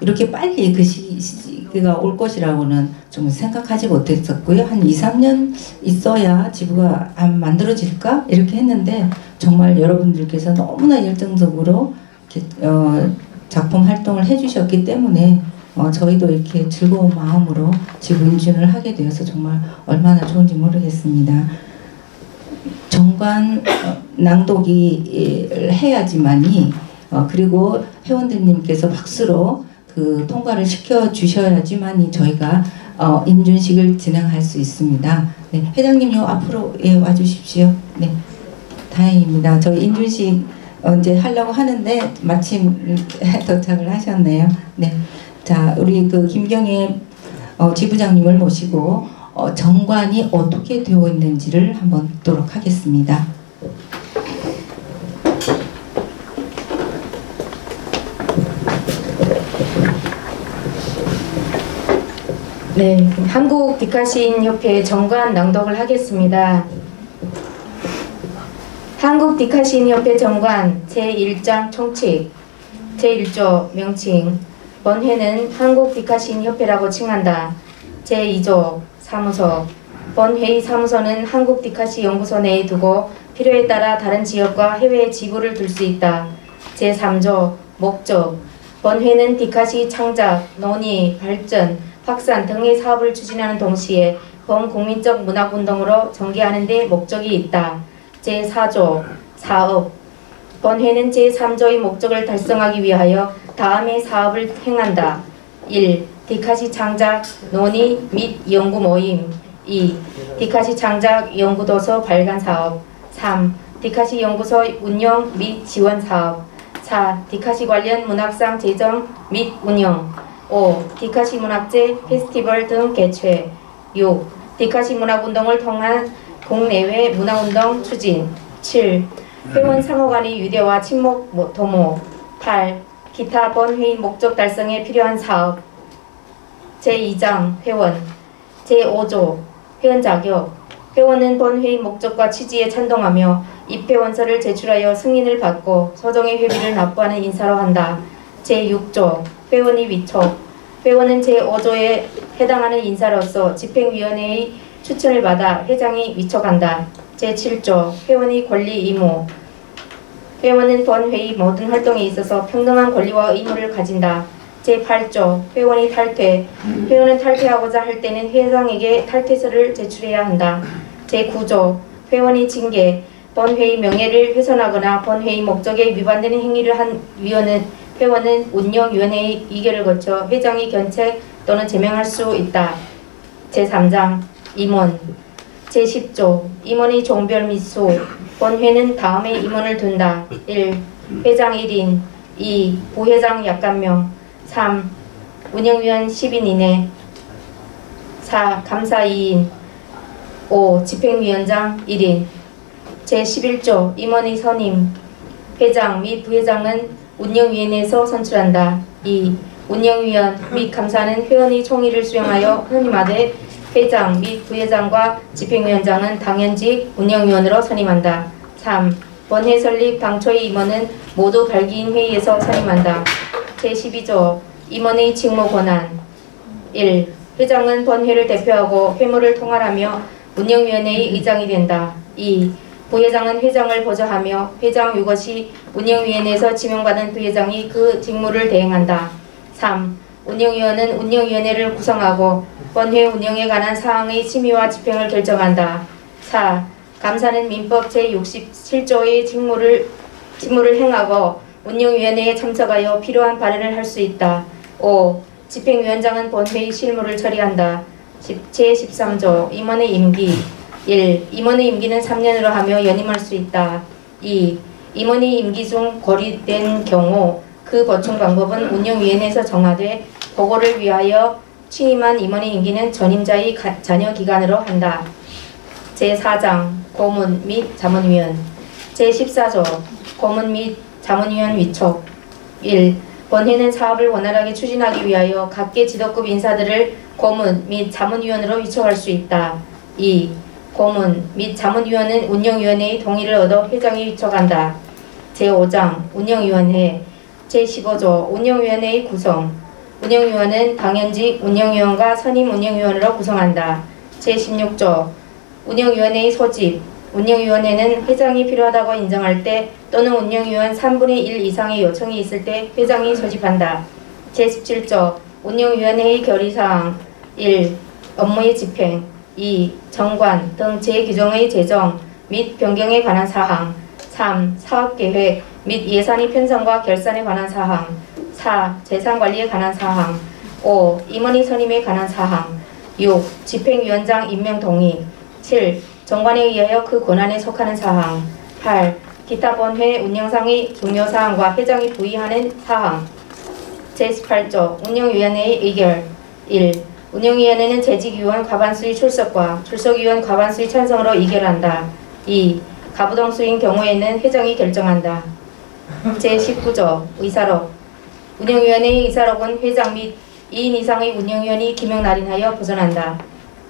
이렇게 빨리 그 시기가 올 것이라고는 좀 생각하지 못했었고요. 한 2, 3년 있어야 지부가 만들어질까? 이렇게 했는데 정말 여러분들께서 너무나 열정적으로 이렇게, 작품 활동을 해주셨기 때문에 저희도 이렇게 즐거운 마음으로 지부 인준을 하게 되어서 정말 얼마나 좋은지 모르겠습니다. 정관 낭독을 해야지만이 그리고 회원들님께서 박수로 통과를 시켜 주셔야지만이 저희가 인준식을 진행할 수 있습니다. 네, 회장님 요 앞으로 와주십시오. 네, 다행입니다. 저희 인준식 이제 하려고 하는데 마침 도착을 하셨네요. 네, 자 우리 김경애 지부장님을 모시고 정관이 어떻게 되어 있는지를 한번 보도록 하겠습니다. 네, 한국 디카시인협회 정관 낭독을 하겠습니다. 한국 디카시인협회 정관 제1장 총칙 제1조 명칭 본회는 한국 디카시인협회라고 칭한다. 제2조 사무소 본회의 사무소는 한국 디카시 연구소 내에 두고 필요에 따라 다른 지역과 해외에 지부를 둘 수 있다. 제3조 목적 본회는 디카시 창작, 논의, 발전, 확산 등의 사업을 추진하는 동시에 범국민적 문학운동으로 전개하는 데 목적이 있다. 제4조 사업 본회는 제3조의 목적을 달성하기 위하여 다음의 사업을 행한다. 1. 디카시 창작, 논의 및 연구 모임 2. 디카시 창작 연구도서 발간 사업 3. 디카시 연구소 운영 및 지원 사업 4. 디카시 관련 문학상 제정 및 운영 5. 디카시 문학제, 페스티벌 등 개최 6. 디카시 문학운동을 통한 국내외 문화운동 추진 7. 회원 상호간의 유대와 친목 도모 8. 기타 본회의 목적 달성에 필요한 사업 제2장 회원 제5조 회원 자격 회원은 본회의 목적과 취지에 찬동하며 입회원서를 제출하여 승인을 받고 소정의 회비를 납부하는 인사로 한다. 제6조 회원의 위촉 회원은 제5조에 해당하는 인사로서 집행위원회의 추천을 받아 회장이 위촉한다. 제7조 회원의 권리 의무 회원은 본회의 모든 활동에 있어서 평등한 권리와 의무를 가진다. 제8조 회원이 탈퇴 회원은 탈퇴하고자 할 때는 회장에게 탈퇴서를 제출해야 한다. 제9조 회원이 징계 본회의 명예를 훼손하거나 본회의 목적에 위반되는 행위를 한 회원은 운영위원회의 의결을 거쳐 회장이 견책 또는 제명할 수 있다. 제3장 임원 제10조 임원의 종별 및 수 본회는 다음의 임원을 둔다. 1. 회장 1인 2. 부회장 약간명 3. 운영위원 10인 이내 4. 감사 2인 5. 집행위원장 1인 제11조 임원의 선임 회장 및 부회장은 운영위원회에서 선출한다. 2. 운영위원 및 감사는 회원의 총의를 수용하여 선임하되 회장 및 부회장과 집행위원장은 당연직 운영위원으로 선임한다. 3. 본회 설립 당초의 임원은 모두 발기인 회의에서 선임한다. 제12조 임원의 직무 권한 1. 회장은 본회를 대표하고 회무를 통할하며 운영위원회의 의장이 된다. 2. 부회장은 회장을 보좌하며 회장 유거 시 운영위원회에서 지명받은 부회장이 그 직무를 대행한다. 3. 운영위원은 운영위원회를 구성하고 본회 운영에 관한 사항의 심의와 집행을 결정한다. 4. 감사는 민법 제67조의 직무를 행하고 운영위원회에 참석하여 필요한 발언을 할 수 있다. 5. 집행위원장은 본회의 실무를 처리한다. 제13조 임원의 임기 1. 임원의 임기는 3년으로 하며 연임할 수 있다. 2. 임원의 임기 중 고리된 경우 그 보충 방법은 운영위원회에서 정하되 보고를 위하여 취임한 임원의 임기는 전임자의 잔여 기간으로 한다. 제4장 고문 및 자문위원 제14조 고문 및 자문위원 위촉 1. 본회는 사업을 원활하게 추진하기 위하여 각계 지도급 인사들을 고문 및 자문위원으로 위촉할 수 있다. 2. 고문 및 자문위원은 운영위원회의 동의를 얻어 회장이 위촉한다. 제5장 운영위원회 제15조 운영위원회의 구성 운영위원은 당연직 운영위원과 선임 운영위원으로 구성한다. 제16조 운영위원회의 소집 운영위원회는 회장이 필요하다고 인정할 때 또는 운영위원 3분의 1 이상의 요청이 있을 때 회장이 소집한다. 제17조 운영위원회의 결의사항 1. 업무의 집행 2. 정관 등 제규정의 제정 및 변경에 관한 사항 3. 사업계획 및 예산의 편성과 결산에 관한 사항 4. 재산관리에 관한 사항 5. 임원의 선임에 관한 사항 6. 집행위원장 임명 동의 7. 정관에 의하여 그 권한에 속하는 사항 8. 기타 본회 운영상의 중요사항과 회장이 부의하는 사항 제18조 운영위원회의 의결 1. 운영위원회는 재직위원 과반수의 출석과 출석위원 과반수의 찬성으로 의결한다. 2. 가부동수인 경우에는 회장이 결정한다. 제19조 의사록 운영위원회의 의사록은 회장 및 2인 이상의 운영위원이 기명 날인하여 보존한다.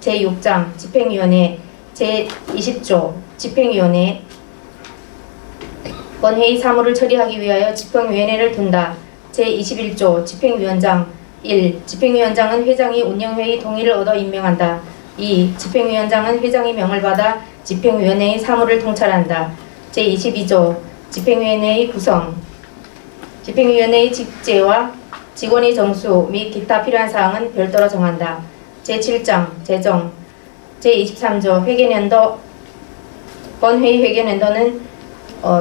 제6장 집행위원회 제20조 집행위원회 본회의 사무를 처리하기 위하여 집행위원회를 둔다. 제21조 집행위원장 1. 집행위원장은 회장이 운영회의 동의를 얻어 임명한다. 2. 집행위원장은 회장의 명을 받아 집행위원회의 사무를 통찰한다. 제22조 집행위원회의 구성 집행위원회의 직제와 직원의 정수 및 기타 필요한 사항은 별도로 정한다. 제7장 재정 제23조 회계연도 본회의 회계연도는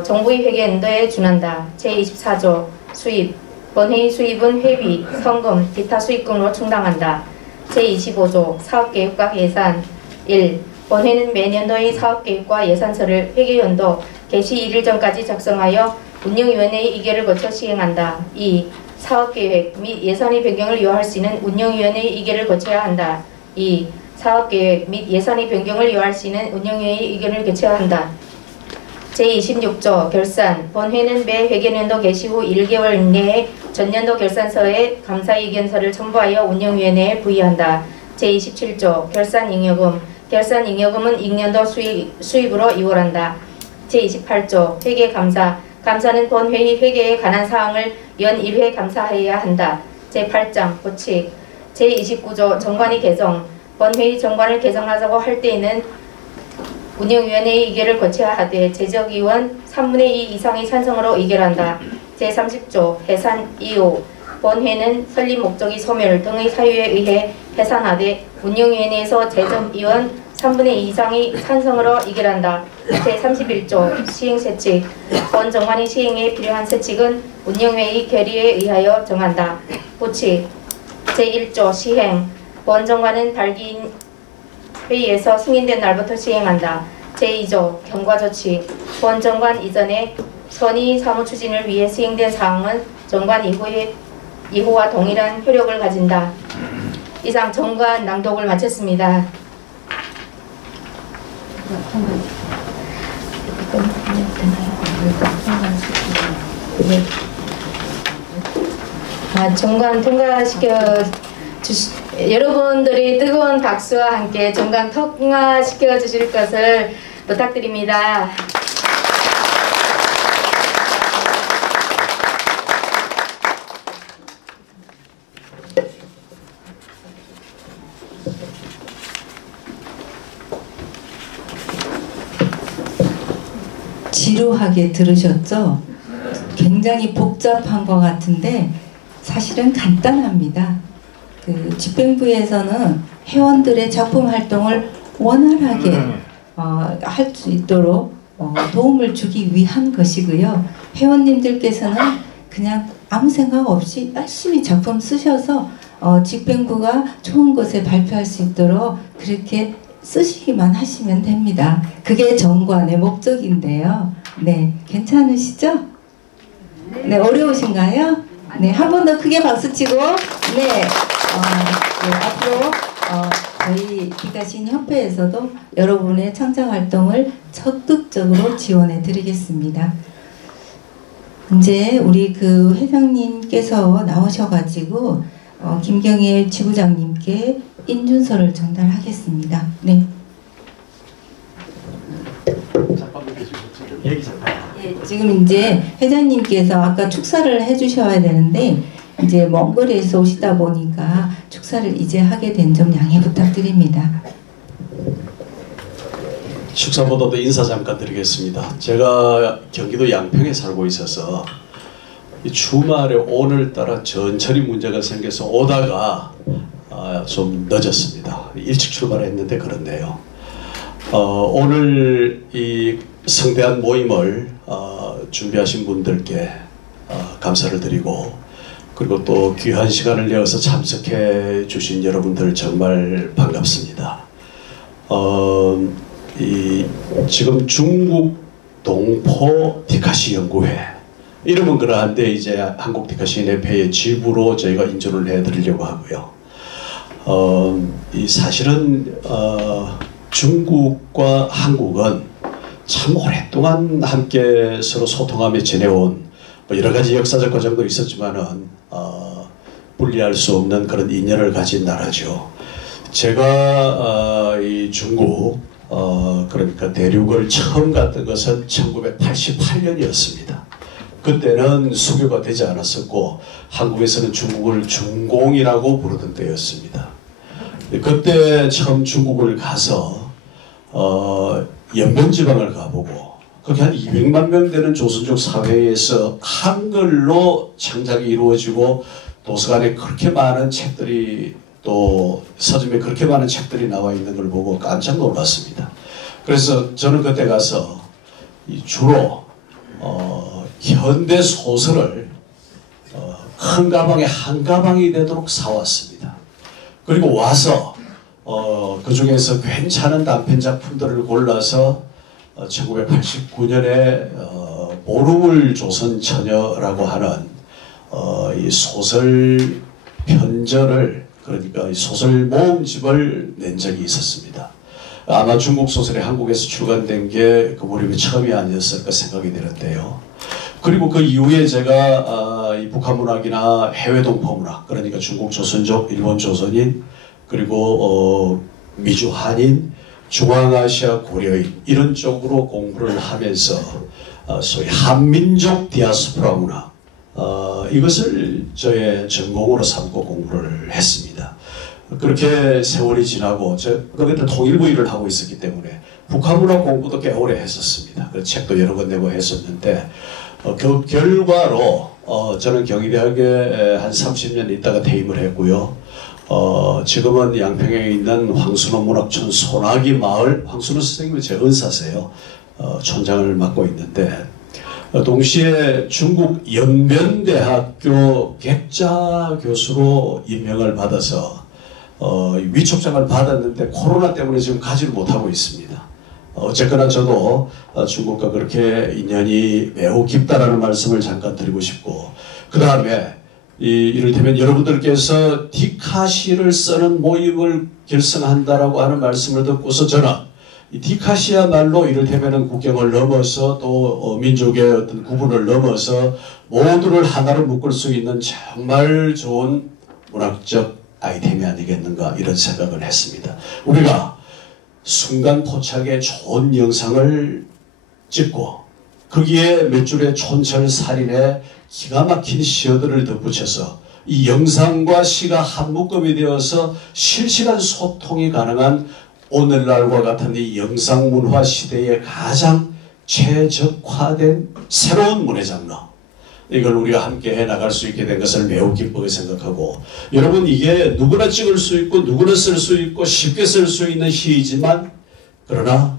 정부의 회계연도에 준한다. 제24조 수입 본회의 수입은 회비, 성금, 기타 수입금으로 충당한다. 제25조 사업계획과 예산 1. 본회는 매년도의 사업계획과 예산서를 회계연도 개시 1일 전까지 작성하여 운영위원회의 의결을 거쳐 시행한다. 2. 사업계획 및 예산의 변경을 요할 수 있는 운영위원회의 의결을 거쳐야 한다. 2. 사업계획 및 예산의 변경을 요할 수 있는 운영위원회의 의견을 거쳐야 한다. 제26조 결산 본회는 매 회계연도 개시 후 1개월 이내에 전년도 결산서에 감사 의견서를 첨부하여 운영위원회에 부의한다. 제27조 결산잉여금 결산잉여금은 익년도 수입으로 이월한다. 제28조 회계감사 감사는 본회의 회계에 관한 사항을 연 1회 감사해야 한다. 제8장 보칙 제29조 정관의 개정 본회의 정관을 개정하자고 할 때에는 운영위원회의 의결을 거쳐야 하되 제적위원 3분의 2 이상의 찬성으로 의결한다. 제30조 해산 이유 본회는 설립 목적의 소멸 등의 사유에 의해 해산하되 운영위원회에서 제적위원 3분의 2 이상의 찬성으로 의결한다. 제31조 시행세칙 본 정관의 시행에 필요한 세칙은 운영회의 결의에 의하여 정한다. 보칙 제1조 시행 본 정관은 발기인 회의에서 승인된 날부터 시행한다. 제2조 경과조치 본 정관 이전에 선의 사무 추진을 위해 시행된 사항은 정관 이후와 동일한 효력을 가진다. 이상 정관 낭독을 마쳤습니다. 정관 통과시켜 여러분들이 뜨거운 박수와 함께 정관 통과시켜 주실 것을 부탁드립니다. 지루하게 들으셨죠? 굉장히 복잡한 것 같은데 사실은 간단합니다. 그 집행부에서는 회원들의 작품 활동을 원활하게 할 수 있도록 도움을 주기 위한 것이고요. 회원님들께서는 그냥 아무 생각 없이 열심히 작품 쓰셔서 집행부가 좋은 곳에 발표할 수 있도록 그렇게 쓰시기만 하시면 됩니다. 그게 정관의 목적인데요. 네, 괜찮으시죠? 네, 어려우신가요? 네, 한 번 더 크게 박수치고 네, 앞으로 저희 디카신 협회에서도 여러분의 창작 활동을 적극적으로 지원해 드리겠습니다. 이제 우리 그 회장님께서 나오셔가지고 김경일 지부장님께 인준서를 전달하겠습니다. 네. 예, 지금 이제 회장님께서 아까 축사를 해주셔야 되는데 이제 먼 거리에서 오시다 보니까 축사를 이제 하게 된 점 양해 부탁드립니다. 축사보다도 인사 잠깐 드리겠습니다. 제가 경기도 양평에 살고 있어서 주말에 오늘따라 전철이 문제가 생겨서 오다가 좀 늦었습니다. 일찍 출발했는데 그렇네요. 오늘 이 성대한 모임을 준비하신 분들께 감사를 드리고 그리고 또 귀한 시간을 내어서 참석해 주신 여러분들 정말 반갑습니다. 지금 중국 동포 디카시 연구회 이름은 그러한데 이제 한국 디카시 협회의 지부로 저희가 인준을 해드리려고 하고요. 이 사실은 중국과 한국은 참 오랫동안 함께 서로 소통하며 지내온 여러 가지 역사적 과정도 있었지만은 분리할 수 없는 그런 인연을 가진 나라죠. 제가 이 중국 그러니까 대륙을 처음 갔던 것은 1988년이었습니다. 그때는 수교가 되지 않았었고 한국에서는 중국을 중공이라고 부르던 때였습니다. 그때 처음 중국을 가서 연변지방을 가보고 거기 한 200만 명 되는 조선족 사회에서 한글로 창작이 이루어지고 도서관에 그렇게 많은 책들이 또 서점에 그렇게 많은 책들이 나와 있는 걸 보고 깜짝 놀랐습니다. 그래서 저는 그때 가서 주로 현대 소설을 큰 가방에 한 가방이 되도록 사왔습니다. 그리고 와서 그 중에서 괜찮은 단편 작품들을 골라서 1989년에 보름을 조선 처녀라고 하는 이 소설 편전을 그러니까 이 소설 모음집을 낸 적이 있었습니다. 아마 중국 소설이 한국에서 출간된 게 그 무렵이 처음이 아니었을까 생각이 되는데요. 그리고 그 이후에 제가 이 북한 문학이나 해외 동포 문학 그러니까 중국 조선족, 일본 조선인 그리고 미주 한인, 중앙아시아 고려인 이런 쪽으로 공부를 하면서 소위 한민족 디아스포라 문학 이것을 저의 전공으로 삼고 공부를 했습니다. 그렇게 세월이 지나고 그때 통일부 일을 하고 있었기 때문에 북한 문학 공부도 꽤 오래 했었습니다. 그 책도 여러 권 내고 했었는데 그 결과로 저는 경희대학에 한 30년 있다가 퇴임을 했고요. 지금은 양평에 있는 황순호 문학촌 소나기 마을 황순호 선생님은 제 은사세요. 촌장을 맡고 있는데 동시에 중국 연변대학교 객자 교수로 임명을 받아서 위촉장을 받았는데 코로나 때문에 지금 가지를 못하고 있습니다. 어쨌거나 저도 중국과 그렇게 인연이 매우 깊다라는 말씀을 잠깐 드리고 싶고 그 다음에 이를테면 여러분들께서 디카시를 쓰는 모임을 결성한다라고 하는 말씀을 듣고서 저는 이 디카시야말로 이를테면 국경을 넘어서 또 민족의 어떤 구분을 넘어서 모두를 하나로 묶을 수 있는 정말 좋은 문학적 아이템이 아니겠는가 이런 생각을 했습니다. 우리가 순간 포착의 좋은 영상을 찍고 거기에 몇 줄의 촌철살인의 기가 막힌 시어들을 덧붙여서 이 영상과 시가 한 묶음이 되어서 실시간 소통이 가능한 오늘날과 같은 이 영상문화 시대의 가장 최적화된 새로운 문화 장르, 이걸 우리가 함께 해나갈 수 있게 된 것을 매우 기쁘게 생각하고, 여러분 이게 누구나 찍을 수 있고 누구나 쓸 수 있고 쉽게 쓸 수 있는 시이지만, 그러나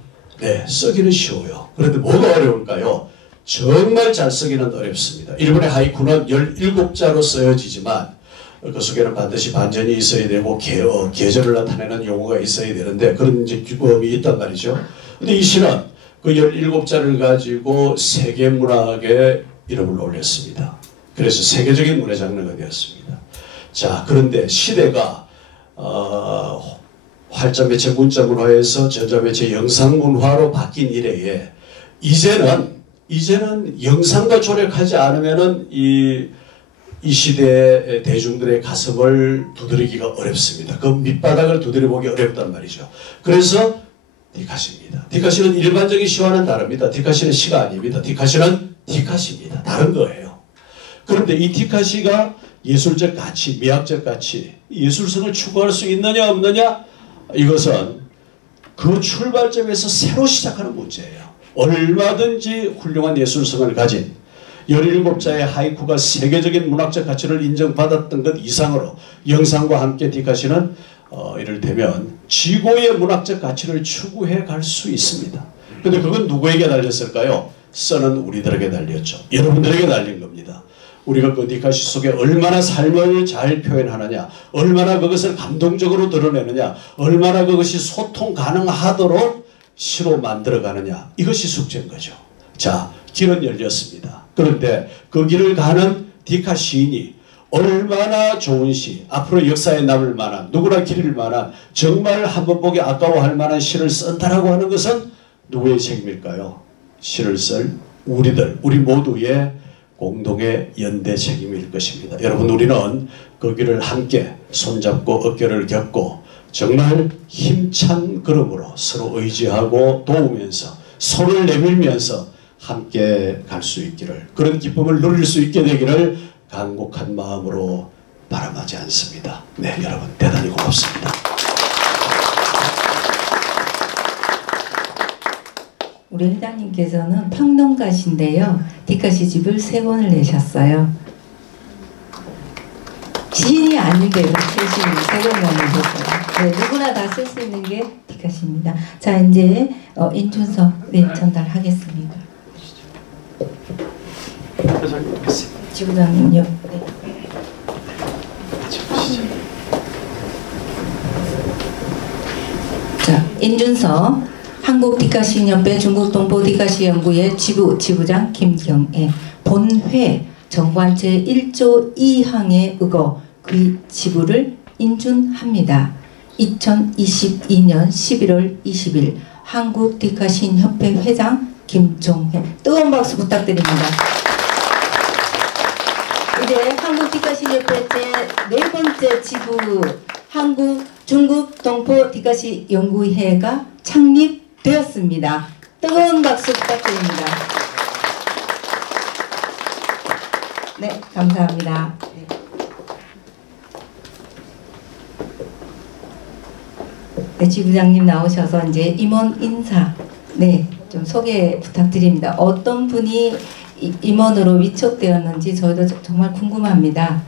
쓰기는 쉬워요. 그런데 뭐가 어려울까요? 정말 잘 쓰기는 어렵습니다. 일본의 하이쿠는 17자로 쓰여지지만 그 속에는 반드시 반전이 있어야 되고 계절을 나타내는 용어가 있어야 되는데 그런 이제 규범이 있단 말이죠. 근데 이 시는 그 17자를 가지고 세계문학에 이름을 올렸습니다. 그래서 세계적인 문화 장르가 되었습니다. 자, 그런데 시대가 활자매체 문자문화에서 전자매체 영상문화로 바뀐 이래에 이제는 영상과 조력하지 않으면은 이 시대의 대중들의 가슴을 두드리기가 어렵습니다. 그 밑바닥을 두드려보기 어렵단 말이죠. 그래서 디카시입니다. 디카시는 일반적인 시와는 다릅니다. 디카시는 시가 아닙니다. 디카시는 디카시입니다. 다른 거예요. 그런데 이 디카시가 예술적 가치, 미학적 가치, 예술성을 추구할 수 있느냐 없느냐, 이것은 그 출발점에서 새로 시작하는 문제예요. 얼마든지 훌륭한 예술성을 가진 17자의 하이쿠가 세계적인 문학적 가치를 인정받았던 것 이상으로 영상과 함께 디카시는 이를테면 지고의 문학적 가치를 추구해 갈 수 있습니다. 근데 그건 누구에게 달렸을까요? 써는 우리들에게 달렸죠. 여러분들에게 달린 겁니다. 우리가 그 디카시 속에 얼마나 삶을 잘 표현하느냐, 얼마나 그것을 감동적으로 드러내느냐, 얼마나 그것이 소통 가능하도록 시로 만들어가느냐, 이것이 숙제인 거죠. 자, 길은 열렸습니다. 그런데 그 길을 가는 디카 시인이 얼마나 좋은 시, 앞으로 역사에 남을 만한, 누구나 기릴 만한, 정말 한번 보기 아까워할 만한 시를 쓴다라고 하는 것은 누구의 책임일까요? 시를 쓸 우리 모두의 공동의 연대 책임일 것입니다. 여러분, 우리는 그 길을 함께 손잡고 어깨를 겹고 정말 힘찬 걸음으로 서로 의지하고 도우면서 손을 내밀면서 함께 갈 수 있기를, 그런 기쁨을 누릴 수 있게 되기를 간곡한 마음으로 바람하지 않습니다. 네, 여러분 대단히 고맙습니다. 우리 회장님께서는 평론가신데요. 디카시 집을 3권을 내셨어요. 시인이 아닌데도 쓰시는 3권을 내셨어요. 네, 누구나 다 쓸 수 있는 게 디카시입니다. 자, 이제 인준서 전달하겠습니다. 지부장님요. 네. 자, 인준서 한국디카시연협회 중국동포디카시연구회 지부장 김경애, 본회 정관 제1조 2항에 의거 그 지부를 인준합니다. 2022년 11월 20일 한국디카시연협회 회장 김종회. 뜨거운 박수 부탁드립니다. 이제 한국디카시연협회 제4번째 지부 중국 동포 디카시 연구회가 창립되었습니다. 뜨거운 박수 부탁드립니다. 네, 감사합니다. 네, 지부장님 나오셔서 이제 임원 인사, 네, 좀 소개 부탁드립니다. 어떤 분이 임원으로 위촉되었는지 저희도 정말 궁금합니다.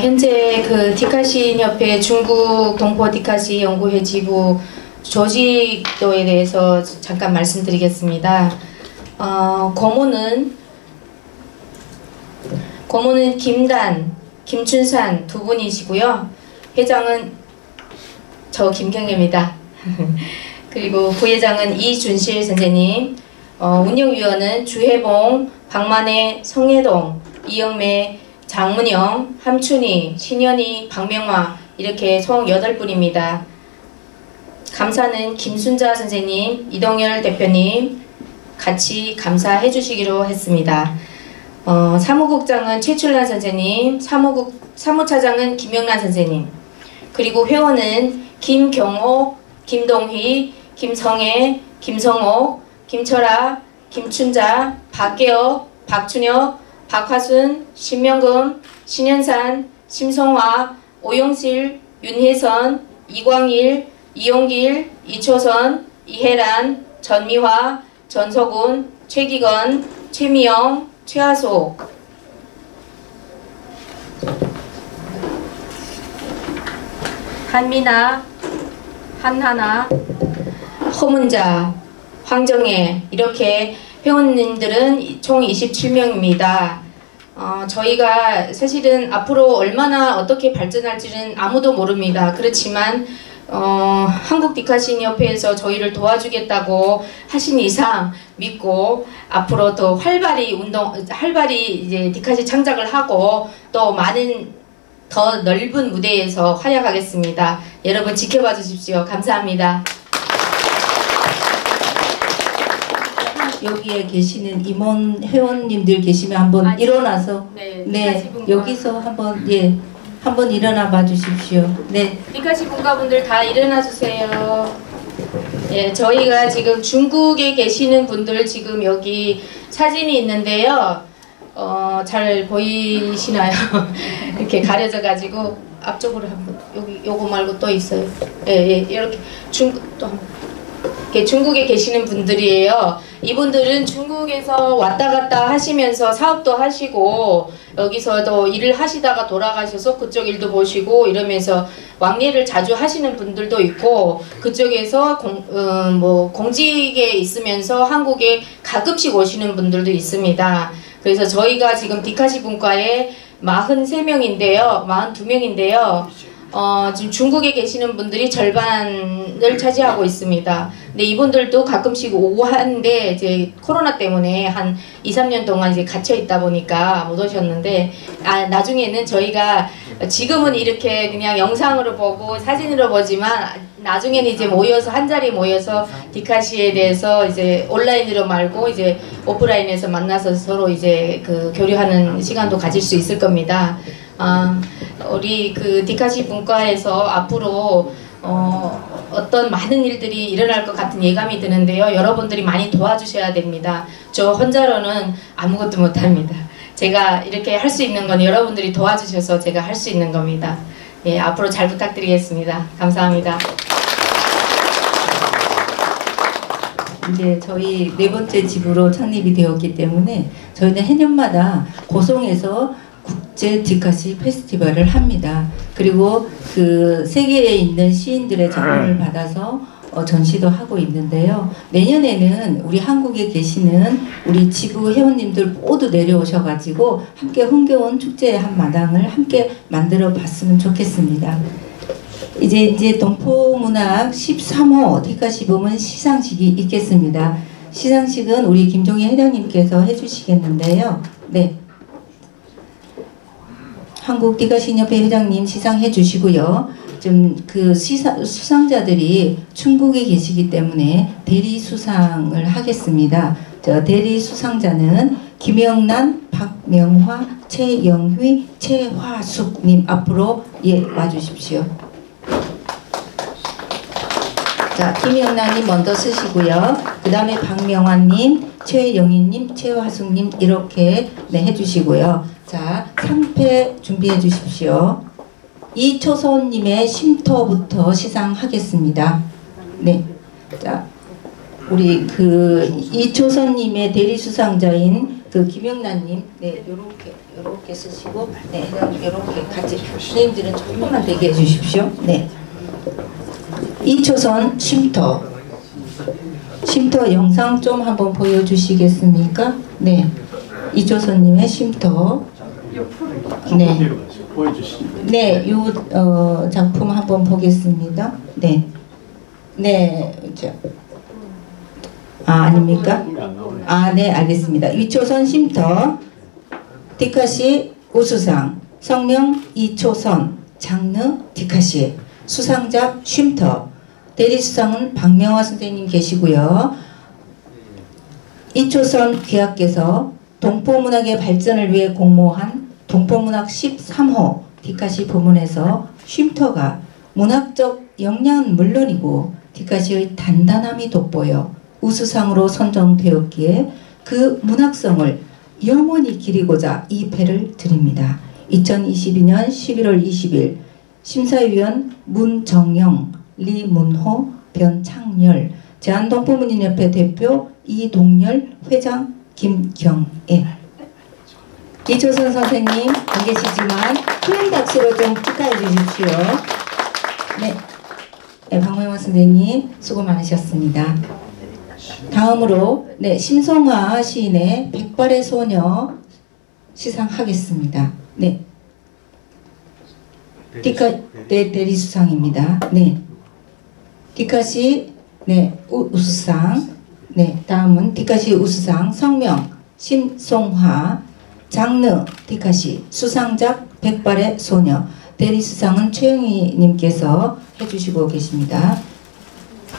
현재 그 디카시연협회 중국 동포 디카시 연구회 지부 조직도에 대해서 잠깐 말씀드리겠습니다. 고문은 김단, 김춘산 두 분이시고요. 회장은 저 김경애입니다. 그리고 부회장은 이준실 선생님, 운영위원은 주혜봉, 박만혜, 성혜동, 이영매, 장문영, 함춘희, 신현희, 박명화 이렇게 총 8분입니다. 감사는 김순자 선생님, 이동열 대표님 같이 감사해 주시기로 했습니다. 사무국장은 최출란 선생님, 사무차장은 김영란 선생님, 그리고 회원은 김경옥, 김동희, 김성애, 김성옥, 김철아, 김춘자, 박계혁, 박춘혁, 박화순, 신명금, 신현산, 심성화, 오영실, 윤혜선, 이광일, 이용길, 이초선, 이혜란, 전미화, 전석훈, 최기건, 최미영, 최하소. 한미나, 한하나, 허문자, 황정혜, 이렇게 회원님들은 총 27명입니다. 저희가 사실은 앞으로 얼마나 어떻게 발전할지는 아무도 모릅니다. 그렇지만 한국 디카신 협회에서 저희를 도와주겠다고 하신 이상 믿고 앞으로 더 활발히 이제 디카신 창작을 하고 또 많은 더 넓은 무대에서 활약하겠습니다. 여러분 지켜봐 주십시오. 감사합니다. 여기에 계시는 임원 회원님들 계시면 한번 일어나서 네 여기서 한번 한번 일어나 봐 주십시오. 네. 디카시 분과분들 다 일어나 주세요. 예, 저희가 지금 중국에 계시는 분들 지금 여기 사진이 있는데요. 잘 보이시나요? 이렇게 가려져 가지고 앞쪽으로 한번 여기 요거 말고 또 있어요. 예, 이렇게 중국에 계시는 분들이에요. 이분들은 중국에서 왔다 갔다 하시면서 사업도 하시고 여기서도 일을 하시다가 돌아가셔서 그쪽 일도 보시고 이러면서 왕래를 자주 하시는 분들도 있고 그쪽에서 공직에 있으면서 한국에 가끔씩 오시는 분들도 있습니다. 그래서 저희가 지금 디카시 분과에 43명인데요. 42명인데요. 지금 중국에 계시는 분들이 절반을 차지하고 있습니다. 근데 이분들도 가끔씩 오고 하는데 이제 코로나 때문에 한 2, 3년 동안 이제 갇혀 있다 보니까 못 오셨는데 나중에는 저희가 지금은 이렇게 그냥 영상으로 보고 사진으로 보지만 나중에는 이제 모여서 한 자리에 모여서 디카시에 대해서 이제 온라인으로 말고 이제 오프라인에서 만나서 서로 이제 그 교류하는 시간도 가질 수 있을 겁니다. 우리 그 디카시 분과에서 앞으로 어떤 많은 일들이 일어날 것 같은 예감이 드는데요. 여러분들이 많이 도와주셔야 됩니다. 저 혼자로는 아무것도 못합니다. 제가 이렇게 할 수 있는 건 여러분들이 도와주셔서 제가 할 수 있는 겁니다. 예, 앞으로 잘 부탁드리겠습니다. 감사합니다. 이제 저희 4번째 지부로 창립이 되었기 때문에 저희는 해년마다 고성에서 국제 디카시 페스티벌을 합니다. 그리고 그 세계에 있는 시인들의 작품을 받아서 전시도 하고 있는데요. 내년에는 우리 한국에 계시는 우리 지부 회원님들 모두 내려오셔가지고 함께 흥겨운 축제의 한 마당을 함께 만들어 봤으면 좋겠습니다. 이제 동포문학 13호 디카시 부문 시상식이 있겠습니다. 시상식은 우리 김종희 회장님께서 해주시겠는데요. 네. 한국 디카시협회 회장님 시상해 주시고요. 좀 그 수상자들이 충북에 계시기 때문에 대리 수상을 하겠습니다. 대리 수상자는 김영란, 박명화, 최영휘, 최화숙님 앞으로 와주십시오. 자, 김영란님 먼저 쓰시고요. 그 다음에 박명환님, 최영희님, 최화숙님 이렇게 해주시고요. 자, 3패 준비해 주십시오. 이초선님의 쉼터부터 시상하겠습니다. 네, 자, 우리 그 이초선님의 대리 수상자인 그 김영란님, 네, 요렇게 쓰시고, 네, 요렇게 같이 선생님들은 조금만 대기해 주십시오. 네, 이초선 쉼터 영상 좀 한번 보여주시겠습니까? 네, 이초선님의 쉼터. 네. 네, 요 작품 한번 보겠습니다. 네. 네. 아닙니까? 네, 알겠습니다. 이초선 쉼터 디카시 우수상 성명 이초선 장르 디카시 수상작 쉼터 대리수상은 박명화 선생님 계시고요. 이초선 귀하께서 동포문학의 발전을 위해 공모한 동포문학 13호 디카시 부문에서 쉼터가 문학적 역량은 물론이고 디카시의 단단함이 돋보여 우수상으로 선정되었기에 그 문학성을 영원히 기리고자 이 패를 드립니다. 2022년 11월 20일 심사위원 문정영, 리문호, 변창열, 제한동포문인협회 대표 이동열, 회장 김경애. 이조선 선생님 안 계시지만 큰 박수로 좀 축하해 주십시오. 네, 박명환 선생님 수고 많으셨습니다. 다음으로 심성화 시인의 백발의 소녀 시상하겠습니다. 대리수상입니다. 디카시 우수상. 다음은 디카시 우수상 성명 심송화, 장르 디카시, 수상작 백발의 소녀. 대리수상은 최영희 님께서 해주시고 계십니다.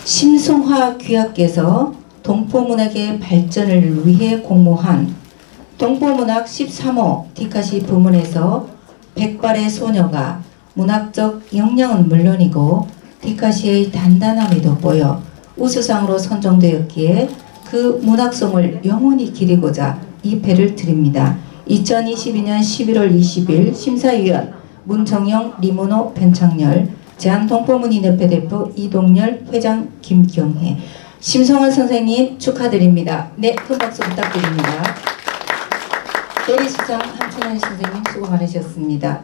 심송화 귀하께서 동포문학의 발전을 위해 공모한 동포문학 13호 디카시 부문에서 백발의 소녀가 문학적 역량은 물론이고 디카시의 단단함이 돋보여 우수상으로 선정되었기에 그 문학성을 영원히 기리고자 이 패를 드립니다. 2022년 11월 20일 심사위원 문정영, 리문호, 변창열, 제한동포문인협회 대표 이동열, 회장 김경혜. 심성환 선생님 축하드립니다. 큰 박수 부탁드립니다. 대리수상 한춘환 선생님 수고 많으셨습니다.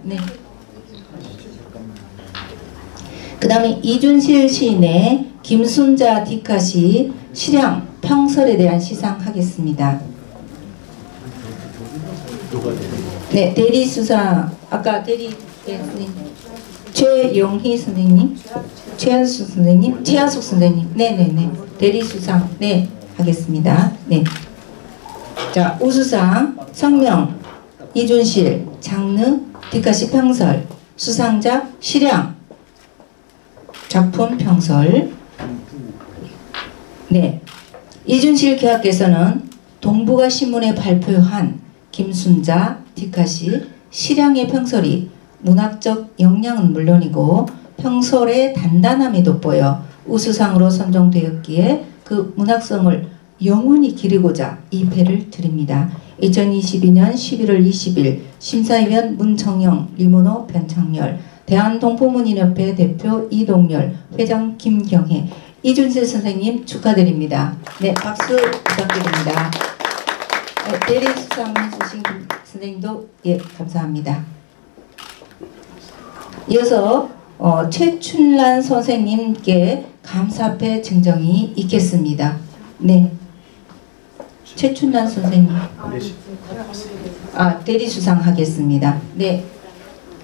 그 다음에 이준실 시인의 김순자 디카시 실향 평설에 대한 시상하겠습니다. 대리수상 아까 선생님 최용희 선생님, 최한숙 선생님, 최하숙 선생님, 대리수상 하겠습니다. 자, 우수상 성명 이준실, 장르 디카시 평설, 수상작 실향, 작품 평설. 이준실 교학께서는 동북아 신문에 발표한 김순자 디카시 실향의 평설이 문학적 역량은 물론이고 평설의 단단함이 돋보여 우수상으로 선정되었기에 그 문학성을 영원히 기리고자 이 패를 드립니다. 2022년 11월 20일 심사위원 문정영, 리문호, 변창열, 대한동포문인협회 대표 이동열, 회장 김경혜. 이준실 선생님 축하드립니다. 박수 부탁드립니다. 대리수상 해주신 선생님도 감사합니다. 이어서 최춘란 선생님께 감사패 증정이 있겠습니다. 최춘란 선생님. 대리수상 하겠습니다.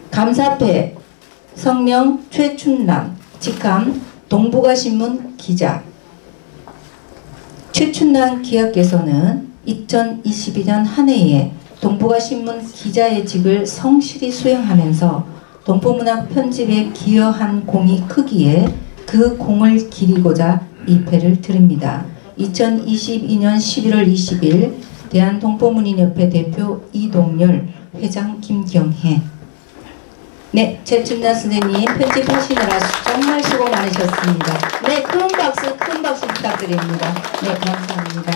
감사패 성명 최춘란, 직함 동북아신문 기자. 최춘란 기하께서는 2022년 한 해에 동북아신문 기자의 직을 성실히 수행하면서 동포문학 편집에 기여한 공이 크기에 그 공을 기리고자 이 패를 드립니다. 2022년 11월 20일 대한동포문인협회 대표 이동열, 회장 김경혜. 최춘란 선생님 편집하시느라 정말 수고 많으셨습니다. 큰 박수 부탁드립니다. 감사합니다.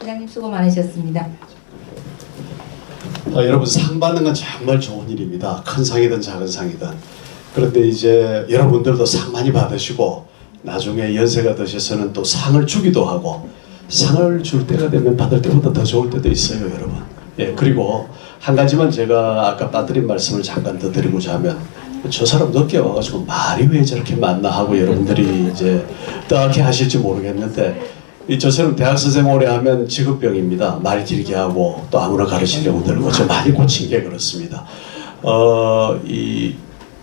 회장님 수고 많으셨습니다. 여러분 상 받는 건 정말 좋은 일입니다. 큰 상이든 작은 상이든. 그런데 이제 여러분들도 상 많이 받으시고 나중에 연세가 드셔서는 또 상을 주기도 하고 상을 줄 때가 되면 받을 때보다 더 좋을 때도 있어요, 여러분. 그리고 한 가지만 제가 아까 빠뜨린 말씀을 잠깐 더 드리고자 하면 저 사람 늦게 와가지고 말이 왜 저렇게 많나 하고 여러분들이 이제 어떻게 하실지 모르겠는데 저 사람 대학 선생 오래 하면 직업병입니다. 말 길게 하고 또 아무나 가르치려고 들고 저 많이 고친 게 그렇습니다. 이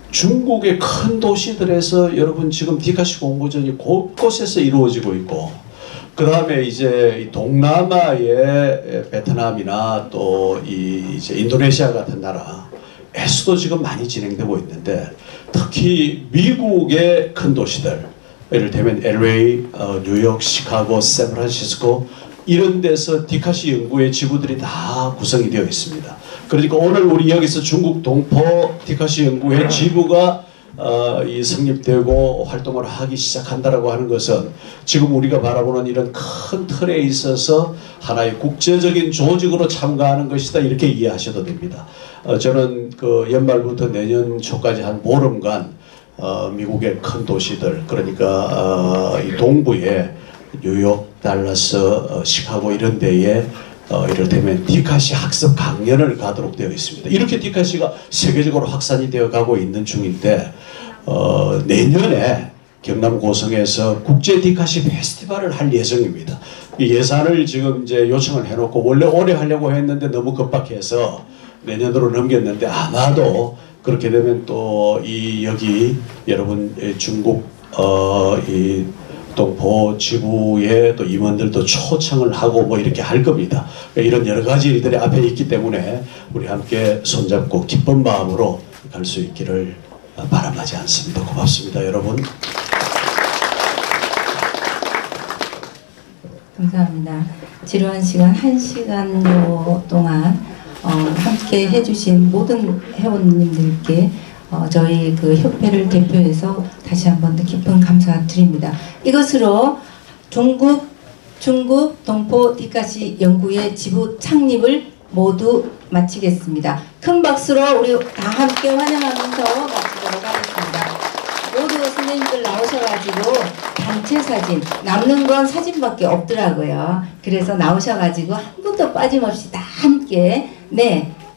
중국의 큰 도시들에서 여러분 지금 디카시 공모전이 곳곳에서 이루어지고 있고 그 다음에 이제 동남아의 베트남이나 또 이제 인도네시아 같은 나라에서도 지금 많이 진행되고 있는데 특히 미국의 큰 도시들 예를 들면 LA, 뉴욕, 시카고, 샌프란시스코 이런 데서 디카시 연구의 지부들이 다 구성이 되어 있습니다. 그러니까 오늘 우리 여기서 중국 동포 디카시 연구회 지부가 이 성립되고 활동을 하기 시작한다라고 하는 것은 지금 우리가 바라보는 이런 큰 틀에 있어서 하나의 국제적인 조직으로 참가하는 것이다, 이렇게 이해하셔도 됩니다. 저는 그 연말부터 내년 초까지 한 보름간 미국의 큰 도시들, 그러니까 이 동부에 뉴욕, 달라스, 시카고 이런 데에 이를테면 디카시 학습 강연을 가도록 되어 있습니다. 이렇게 디카시가 세계적으로 확산이 되어 가고 있는 중인데 내년에 경남 고성에서 국제 디카시 페스티벌을 할 예정입니다. 이 예산을 지금 이제 요청을 해놓고 원래 올해 하려고 했는데 너무 급박해서 내년으로 넘겼는데 아마도 그렇게 되면 또 여기 여러분 중국 이 동포 지부의 또 임원들도 초청을 하고 뭐 이렇게 할 겁니다. 이런 여러 가지 일들이 앞에 있기 때문에 우리 함께 손잡고 기쁜 마음으로 갈 수 있기를 바람하지 않습니다. 고맙습니다, 여러분. 감사합니다. 지루한 시간 1시간여 동안 함께 해주신 모든 회원님들께 저희 그 협회를 대표해서 다시 한번 더 깊은 감사드립니다. 이것으로 중국 동포 디카시 연구회 지부 창립을 모두 마치겠습니다. 큰 박수로 우리 다 함께 환영하면서 마치도록 하겠습니다. 모두 선생님들 나오셔가지고 단체 사진, 남는 건 사진밖에 없더라고요. 그래서 나오셔가지고 한 분도 빠짐없이 다 함께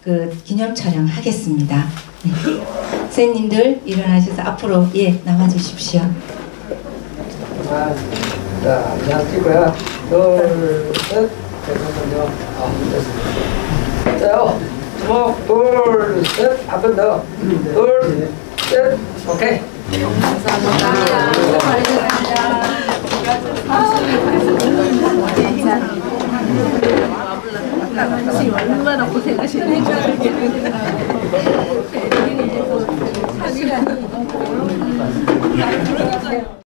그 기념 촬영하겠습니다. 네. 선생님들 일어나셔서 앞으로 나와주십시오. 자, 그냥 찍고요. 둘, 셋. 잠깐만요. 됐습니다. 자요. 주먹, 둘, 셋. 한 번 더. 둘, 셋. 오케이. 감사합니다. 수고 많으셨습니다. 얼마나 고생하시는지.